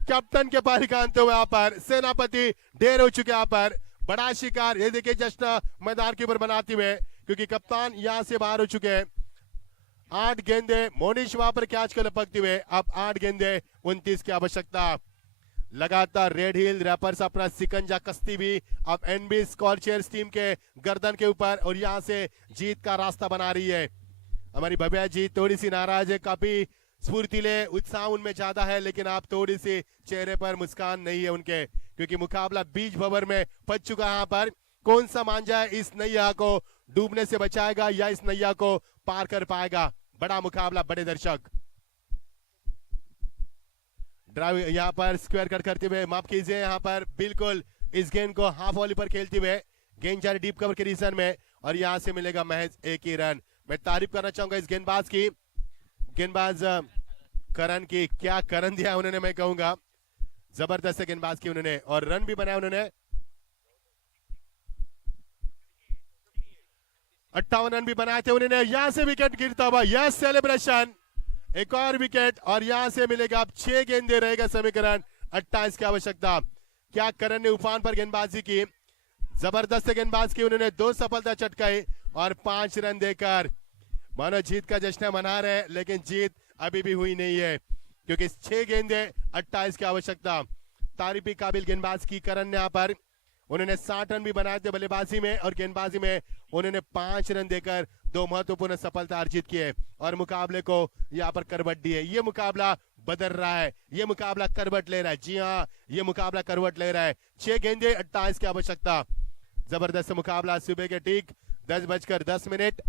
कैप्टन के परिकांत हुए यहाँ पर सेनापति ढेर हो चुके यहाँ पर। बड़ा शिकार ये देखिए जश्न मैदान के ऊपर बनाते हुए क्योंकि कप्तान यहां से बाहर हो चुके हैं। 8 गेंदे मोनिश वहां पर कैच को लपकते हुए, अब 8 गेंदे 29 की आवश्यकता। लगातार रेड हिल रैपर्स अपना सिकंजा कसती भी अब एनबी स्कॉर्चर्स टीम के गर्दन के ऊपर और यहां से जीत का रास्ता बना रही है। हमारी भव्या जी थोड़ी सी नाराज है, काफी स्फूर्तिले, उत्साह उनमें ज्यादा है, लेकिन आप थोड़ी सी चेहरे पर मुस्कान नहीं है उनके क्योंकि मुकाबला बीच भंवर में फंस चुका है। यहाँ पर कौन सा मांझा है इस नैया को डूबने से बचाएगा या इस नैया को पार कर पाएगा? बड़ा मुकाबला, बड़े दर्शक। ड्राइव यहाँ पर स्क्वायर कट करते हुए, माफ कीजिए, यहाँ पर बिल्कुल इस गेंद को हाफ वॉली पर खेलते हुए, गेंद जा रही डीप कवर के रीजन में और यहां से मिलेगा महज 1 ही रन। मैं तारीफ करना चाहूंगा इस गेंदबाज की, गेंदबाज करण की। क्या करण दिया उन्होंने, मैं कहूंगा जबरदस्त गेंदबाज की उन्होंने और रन भी बनाया उन्होंने। 58 रन भी बनाए थे उन्होंने। यहां से विकेट गिरता हुआ, यह सेलिब्रेशन, एक और विकेट और यहां से मिलेगा अब 6 गेंदे रहेगा समीकरण 28 की आवश्यकता। क्या करण ने उफान पर गेंदबाजी की, जबरदस्त गेंदबाज की उन्होंने। 2 सफलता चटकाई और 5 रन देकर मानो जीत का जश्न मना रहे हैं, लेकिन जीत अभी भी हुई नहीं है क्योंकि 6 गेंदे 28 की आवश्यकता। तारीफी काबिल गेंदबाज की करण ने यहाँ पर, उन्होंने 60 रन भी बनाए थे बल्लेबाजी में और गेंदबाजी में उन्होंने 5 रन देकर 2 महत्वपूर्ण सफलता अर्जित की है और मुकाबले को यहाँ पर करवट दी है। ये मुकाबला बदल रहा है, ये मुकाबला करवट ले रहा है। जी हाँ, ये मुकाबला करवट ले रहा है। 6 गेंदे 28 की आवश्यकता। जबरदस्त मुकाबला सुबह के ठीक 10:10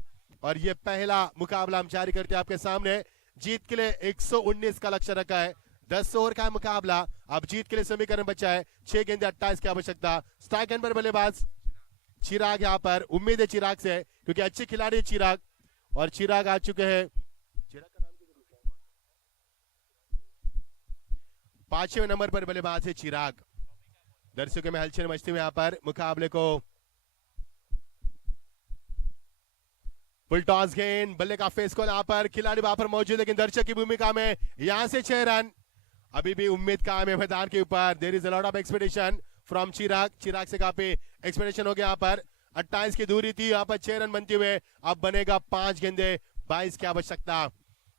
और ये पहला मुकाबला हम जारी करते हैं आपके सामने। जीत के लिए 119 का लक्ष्य रखा है। 10 ओवर का मुकाबला, अब जीत के लिए समीकरण बचा है 6 गेंदे 28 की आवश्यकता। स्ट्राइक एंड पर बल्लेबाज चिराग यहाँ पर, उम्मीद है चिराग से क्योंकि अच्छे खिलाड़ी चिराग और चिराग आ चुके हैं। चिराग का नाम 5वें नंबर पर बल्लेबाज है चिराग। दर्शकों में हलचल मचती हुई यहाँ पर मुकाबले को। फुल टॉस गेंद, बल्ले का फेस को यहाँ पर खिलाड़ी वहां पर मौजूद, लेकिन दर्शक की भूमिका में यहां से 6 रन। अभी भी उम्मीद कायम है मैदान के ऊपर। There is a lot of expectation from Chirag से काफी एक्सपेक्टेशन हो गया यहाँ पर। 28 की दूरी थी, यहाँ पर 6 रन बनते हुए अब बनेगा 5 गेंदे 22 की आवश्यकता।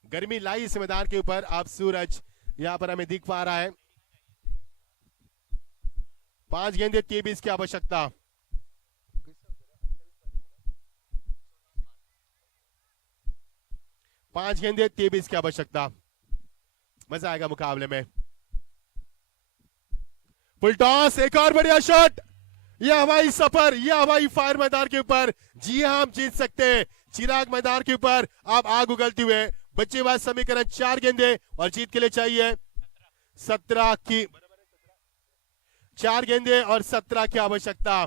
गर्मी लाई इस मैदान के ऊपर, अब सूरज यहाँ पर हमें दिख पा रहा है। 5 गेंदे 23 की आवश्यकता। पांच गेंदे 23 की आवश्यकता। मजा आएगा मुकाबले में। फुल टॉस, एक और बढ़िया शॉट। यह हवाई सफर, यह हवाई फायर मैदान के ऊपर। जी हां, हम जीत सकते हैं। चिराग मैदान के ऊपर अब आग उगलते हुए। बच्चेबाज समीकरण 4 गेंदे और जीत के लिए चाहिए 17 की। 4 गेंदे और 17 की आवश्यकता।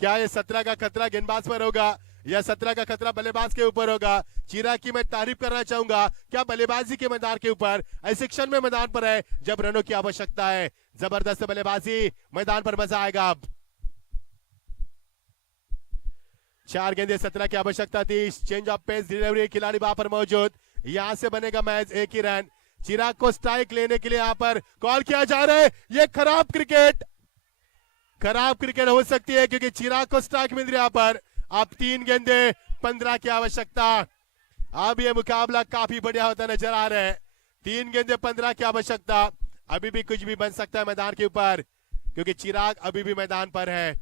क्या ये 17 का खतरा गेंदबाज पर होगा या 17 का खतरा बल्लेबाज के ऊपर होगा? चिराग की मैं तारीफ करना चाहूंगा। क्या बल्लेबाजी के मैदान के ऊपर ऐसे क्षण में मैदान पर है जब रनों की आवश्यकता है। जबरदस्त बल्लेबाजी, मैदान पर मजा आएगा। अब 4 गेंदे 17 की आवश्यकता थी। चेंज ऑफ पेस डिलीवरी, खिलाड़ी वहां पर मौजूद। यहां से बनेगा मैच, एक ही रन। चिराग को स्ट्राइक लेने के लिए यहां पर कॉल किया जा रहा है। यह खराब क्रिकेट हो सकती है क्योंकि चिराग को स्ट्राइक मिल रही है यहां पर। अब 3 गेंदे 15 की आवश्यकता। अब यह मुकाबला काफी बढ़िया होता नजर आ रहा है। 3 गेंदे 15 की आवश्यकता। अभी भी कुछ भी बन सकता है मैदान के ऊपर क्योंकि चिराग अभी भी मैदान पर है।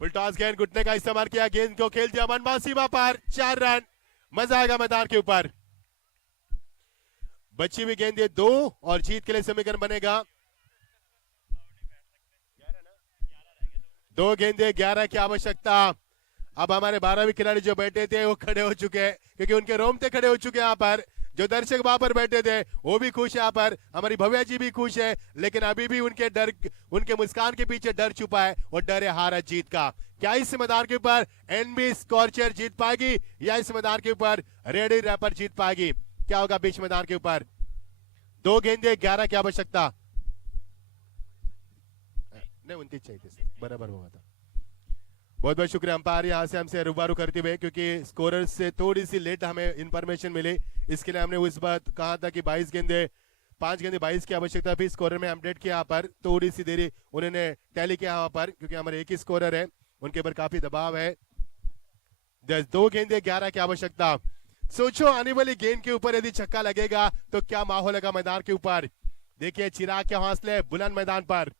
फुल टॉस गेंद, घुटने का इस्तेमाल किया, गेंद को खेल दिया मनमानी सीमा पर। 4 रन। मजा आएगा मैदान के ऊपर। बची हुई गेंदे 2 और जीत के लिए समीकरण बनेगा 2 गेंदे 11 की आवश्यकता। अब हमारे 12 खिलाड़ी जो बैठे थे वो खड़े हो चुके हैं क्योंकि उनके रोमते खड़े हो चुके हैं यहाँ पर। जो दर्शक वहां पर बैठे थे वो भी खुश है यहाँ पर। हमारी भव्या जी भी खुश है, लेकिन अभी भी उनके मुस्कान के पीछे डर छुपा है और डर है हार जीत का। क्या इस मैदान के ऊपर एनबी स्कॉर्चर जीत पाएगी या इस मैदान के ऊपर रेडी रैपर जीत पाएगी? क्या होगा बीच मैदान के ऊपर? 2 गेंदे 11 की आवश्यकता। नहीं 29 चाहिए थे, बराबर हुआ था। बहुत बहुत शुक्रिया अंपायर यहाँ से हमसे रूबरू करते हुए, क्योंकि स्कोरर से थोड़ी सी लेट हमें इंफॉर्मेशन मिली। इसके लिए हमने उस बात कहा था कि 5 गेंदे 22 की आवश्यकता थी। स्कोरर में अपडेट किया यहाँ पर, थोड़ी सी देरी उन्होंने टैली किया यहाँ पर क्योंकि हमारे एक ही स्कोरर है, उनके ऊपर काफी दबाव है। 2 गेंदे 11 की आवश्यकता। सोचो आने वाली गेंद के ऊपर यदि छक्का लगेगा तो क्या माहौल होगा मैदान के ऊपर। देखिए चिराग के हौसले बुलंद मैदान पर।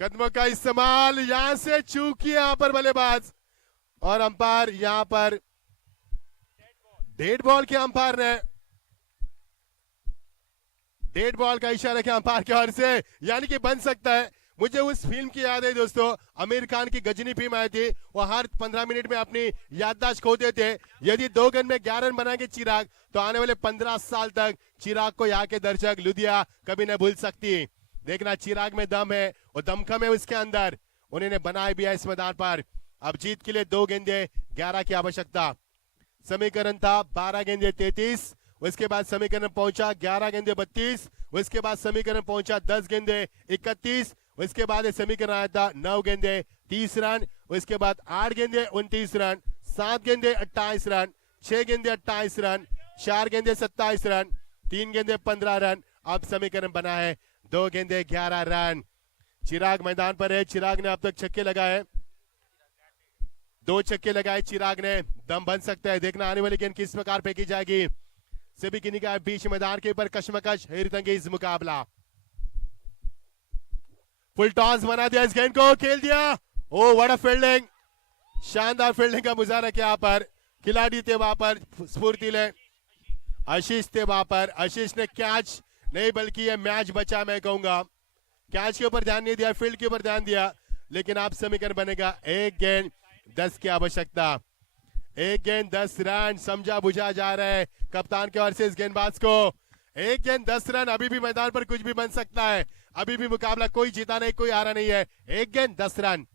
कदमों का इस्तेमाल, यहां से चूकी यहां पर बल्लेबाज और अंपायर यहां पर डेड बॉल के अंपायर ने डेड बॉल का इशारा किया अंपायर की ओर से, यानी कि बन सकता है। मुझे उस फिल्म की याद है दोस्तों, आमिर खान की गजनी फिल्म आई थी। वो हर 15 मिनट में अपनी याददाश्त खोते थे। यदि 2 गेंद में 11 रन बनाएंगे चिराग तो आने वाले 15 साल तक चिराग को यहाँ के दर्शक लुधिया कभी न भूल सकती। देखना चिराग में दम है और दमखम है उसके अंदर, उन्होंने बनाया भी है इस मैदान पर। अब जीत के लिए 2 गेंदे 11 की आवश्यकता। समीकरण था 12 गेंदे 33, उसके बाद समीकरण पहुंचा 11 गेंदे 32, उसके बाद समीकरण पहुंचा 10 गेंदे 31, उसके बाद समीकरण आया था 9 गेंदे 30 रन, उसके बाद 8 गेंदे 29 रन, 7 गेंदे 28 रन, 6 गेंदे 28 रन, 4 गेंदे 27 रन, 3 गेंदे 15 रन। अब समीकरण बना है 2 गेंदे 11 रन। चिराग मैदान पर है। चिराग ने अब तक छक्के लगाए, 2 छक्के लगाए चिराग ने। दम बन सकता है। देखना आने वाली गेंद किस प्रकार फेंकी जाएगी। सभी की निगाह बीच मैदान के ऊपर कशमकश हैरतंगेज मुकाबला। फुल टॉस बना दिया, इस गेंद को खेल दिया। ओ व्हाट अ फील्डिंग, शानदार फील्डिंग का मुजाहरा किया। पर खिलाड़ी थे वहां पर स्फूर्तिले, आशीष थे वहां पर। आशीष ने कैच नहीं बल्कि ये मैच बचा, मैं कहूंगा। कैच के ऊपर ध्यान नहीं दिया, फील्ड के ऊपर ध्यान दिया। लेकिन आप समीकरण बनेगा 1 गेंद 10 की आवश्यकता। 1 गेंद 10 रन समझा बुझा जा रहा है कप्तान के ओर से इस गेंदबाज को। 1 गेंद 10 रन। अभी भी मैदान पर कुछ भी बन सकता है। अभी भी मुकाबला कोई जीता नहीं, कोई हारा नहीं है। 1 गेंद 10 रन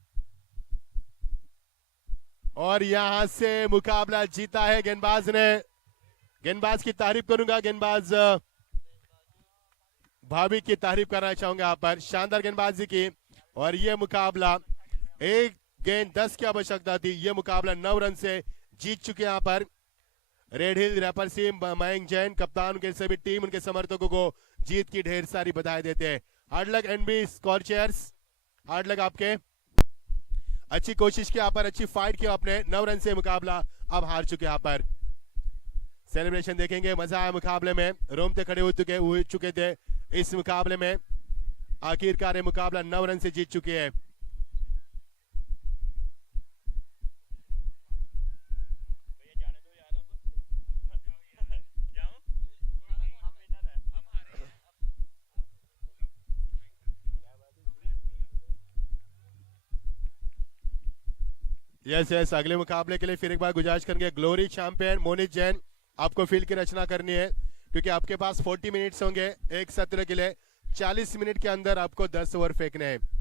और यहां से मुकाबला जीता है गेंदबाज ने। गेंदबाज की तारीफ करूंगा, गेंदबाज भाभी की तारीफ करना चाहूंगा यहाँ पर, शानदार गेंदबाजी की। और ये मुकाबला 1 गेंद 10 की आवश्यकता थी, ये मुकाबला 9 रन से जीत चुके यहाँ पर। रेड हिल रैपर टीम मयंक जैन कप्तान उनके सभी टीम उनके समर्थकों को जीत की ढेर सारी बधाई देते हैं। Hard luck NB scorchers, hard luck आपके। अच्छी कोशिश की यहाँ पर, अच्छी फाइट की आपने, 9 रन से मुकाबला अब हार चुके यहाँ पर। सेलिब्रेशन देखेंगे, मजा आया मुकाबले में, रोमते खड़े हो चुके थे इस मुकाबले में। आखिरकार ये मुकाबला 9 रन से जीत चुके हैं। यस यस, अगले मुकाबले के लिए फिर एक बार गुजारिश करेंगे ग्लोरी चैंपियन मोनित जैन, आपको फील्ड की रचना करनी है क्योंकि आपके पास 40 मिनट्स होंगे एक सत्र के लिए। 40 मिनट के अंदर आपको 10 ओवर फेंकने हैं।